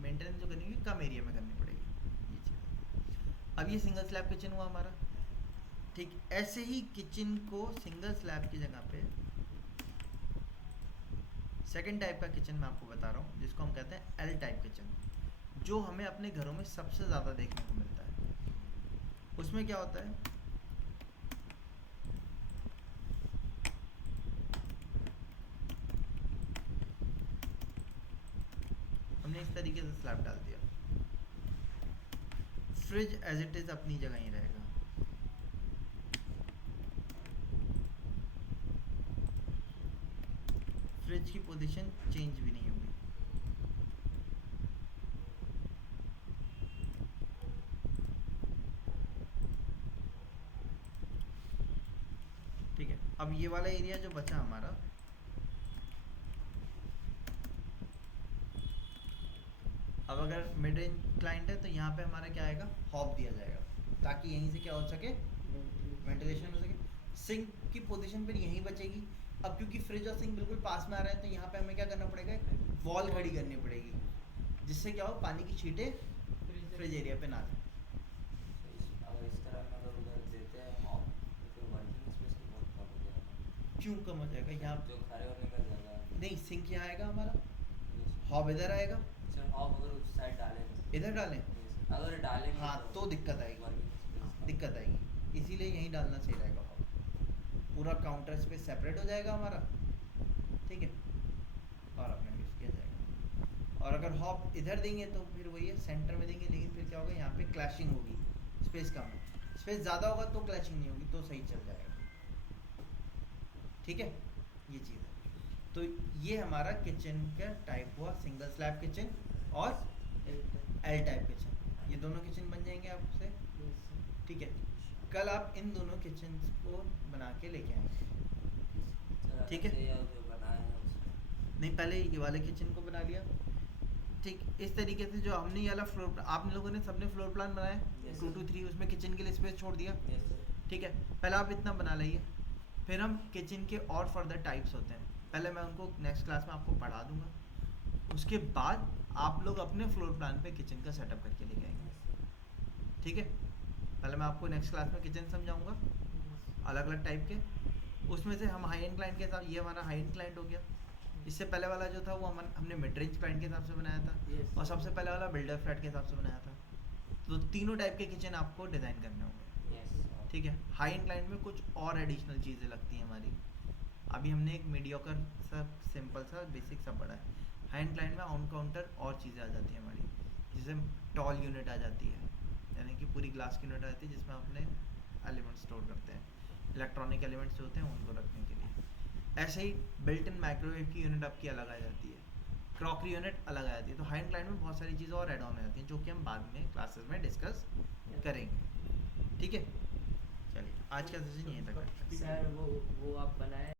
मेंटेनेंस जो करनी होगी कम एरिया में करनी पड़ेगी, ये चीज़। अब ये सिंगल स्लैब किचन हुआ हमारा, ठीक। ऐसे ही किचन को सिंगल स्लैब की जगह पे सेकंड टाइप का किचन मैं आपको बता रहा हूँ, जिसको हम कहते हैं एल टाइप किचन, जो हमें अपने घरों में सबसे ज़्यादा देखने को मिलता है। उसमें क्या होता है, हमने इस तरीके से स्लैब डाल दिया, फ्रिज एज इट इज़ अपनी जगह ही रहेगा, फ्रिज की पोजीशन चेंज भी नहीं होगी। ठीक है, अब ये वाला एरिया जो बचा हमारा, अब अगर मिड रेंज क्लाइंट है तो यहाँ पे हमारा क्या आएगा, हॉब दिया जाएगा, ताकि यहीं से क्या हो सके, वेंटिलेशन हो सके। सिंक की पोजीशन फिर यहीं बचेगी। अब क्योंकि फ्रिज और सिंक बिल्कुल पास में आ रहे हैं, तो यहाँ पे हमें क्या करना पड़ेगा, वॉल खड़ी करनी पड़ेगी, जिससे क्या हो, पानी की छींटे फ्रिज एरिया पे ना जाए। अगर इस तरह में अगर उधर देते हैं हॉब, तो फिर वर्किंग स्पेस तो बहुत कम हो जाएगा। क्यों कम हो जाएगा? यहाँ जो खड़े होने का जगह है। नहीं, सिंक यहाँ आएगा हमारा, हॉब इधर आएगा, सर हॉब अगर उस साइड डालें तो इधर डालें, अगर डालेंगे हाँ तो दिक्कत आएगी, वर्किंग स्पेस दिक्कत आएगी, इसीलिए यहीं डालना सही रहेगा हॉब। पूरा काउंटर स्पेस सेपरेट हो जाएगा हमारा, ठीक है, और अपना यूज़ किया जाएगा। और अगर हॉब इधर देंगे तो फिर वही है, सेंटर में देंगे, लेकिन फिर क्या होगा, यहाँ पे क्लैशिंग होगी, स्पेस कम है। स्पेस ज़्यादा होगा तो क्लैशिंग नहीं होगी, तो सही चल जाएगा, ठीक है, ये चीज़ है। तो ये हमारा किचन का टाइप हुआ, सिंगल स्लैब किचन और एल टाइप किचन, ये दोनों किचन बन जाएंगे आपसे, ठीक है। कल आप इन दोनों किचन को बना के लेके आएंगे, ठीक है। जो बनाए हैं उसमें नहीं, पहले ये वाले किचन को बना लिया, ठीक। इस तरीके से जो हमने ये वाला फ्लोर, आप लोगों ने सबने फ्लोर प्लान बनाया, Yes, 2 to 3, उसमें किचन के लिए स्पेस छोड़ दिया, Yes, sir. ठीक है। पहले आप इतना बना लाइए, फिर हम किचन के और फर्दर टाइप्स होते हैं, पहले मैं उनको नेक्स्ट क्लास में आपको पढ़ा दूंगा, उसके बाद आप लोग अपने फ्लोर प्लान पे किचन का सेटअप करके लेके आएंगे, Yes, sir. ठीक है। पहले मैं आपको नेक्स्ट क्लास में किचन समझाऊंगा अलग अलग टाइप के, उसमें से हम हाई एंड क्लाइंट के हिसाब, ये हमारा हाई एंड क्लाइंट हो गया। इससे पहले वाला जो था वो हमने मिड रेंज क्लाइंट के हिसाब से बनाया था, Yes. और सबसे पहले वाला बिल्डर फ्लैट के हिसाब से बनाया था। तो तीनों टाइप के किचन आपको डिज़ाइन करने होंगे, Yes, sir. ठीक है। हाई एंड क्लाइंट में कुछ और एडिशनल चीज़ें लगती हैं हमारी, अभी हमने एक मीडियोकर सा सिंपल सा बेसिक सा पढ़ा है। हाई एंड क्लाइंट में ऑन काउंटर और चीज़ें आ जाती हैं हमारी, जैसे टॉल यूनिट आ जाती है, यानी कि पूरी ग्लास की यूनिट आ जाती है जिसमें अपने एलिमेंट स्टोर करते हैं, इलेक्ट्रॉनिक एलिमेंट्स जो होते हैं उनको रखने के लिए। ऐसे ही बिल्ट इन माइक्रोवेव की यूनिट आपकी अलग आ जाती है, क्रॉकरी यूनिट अलग आ जाती है। तो हाई एंड क्लाइंट में बहुत सारी चीज़ें और ऐड ऑन हो जाती हैं, जो कि हम बाद में क्लासेस में डिस्कस करेंगे, ठीक है। चलिए, आज का सेशन यहीं तक करते हैं। सर वो आप बनाए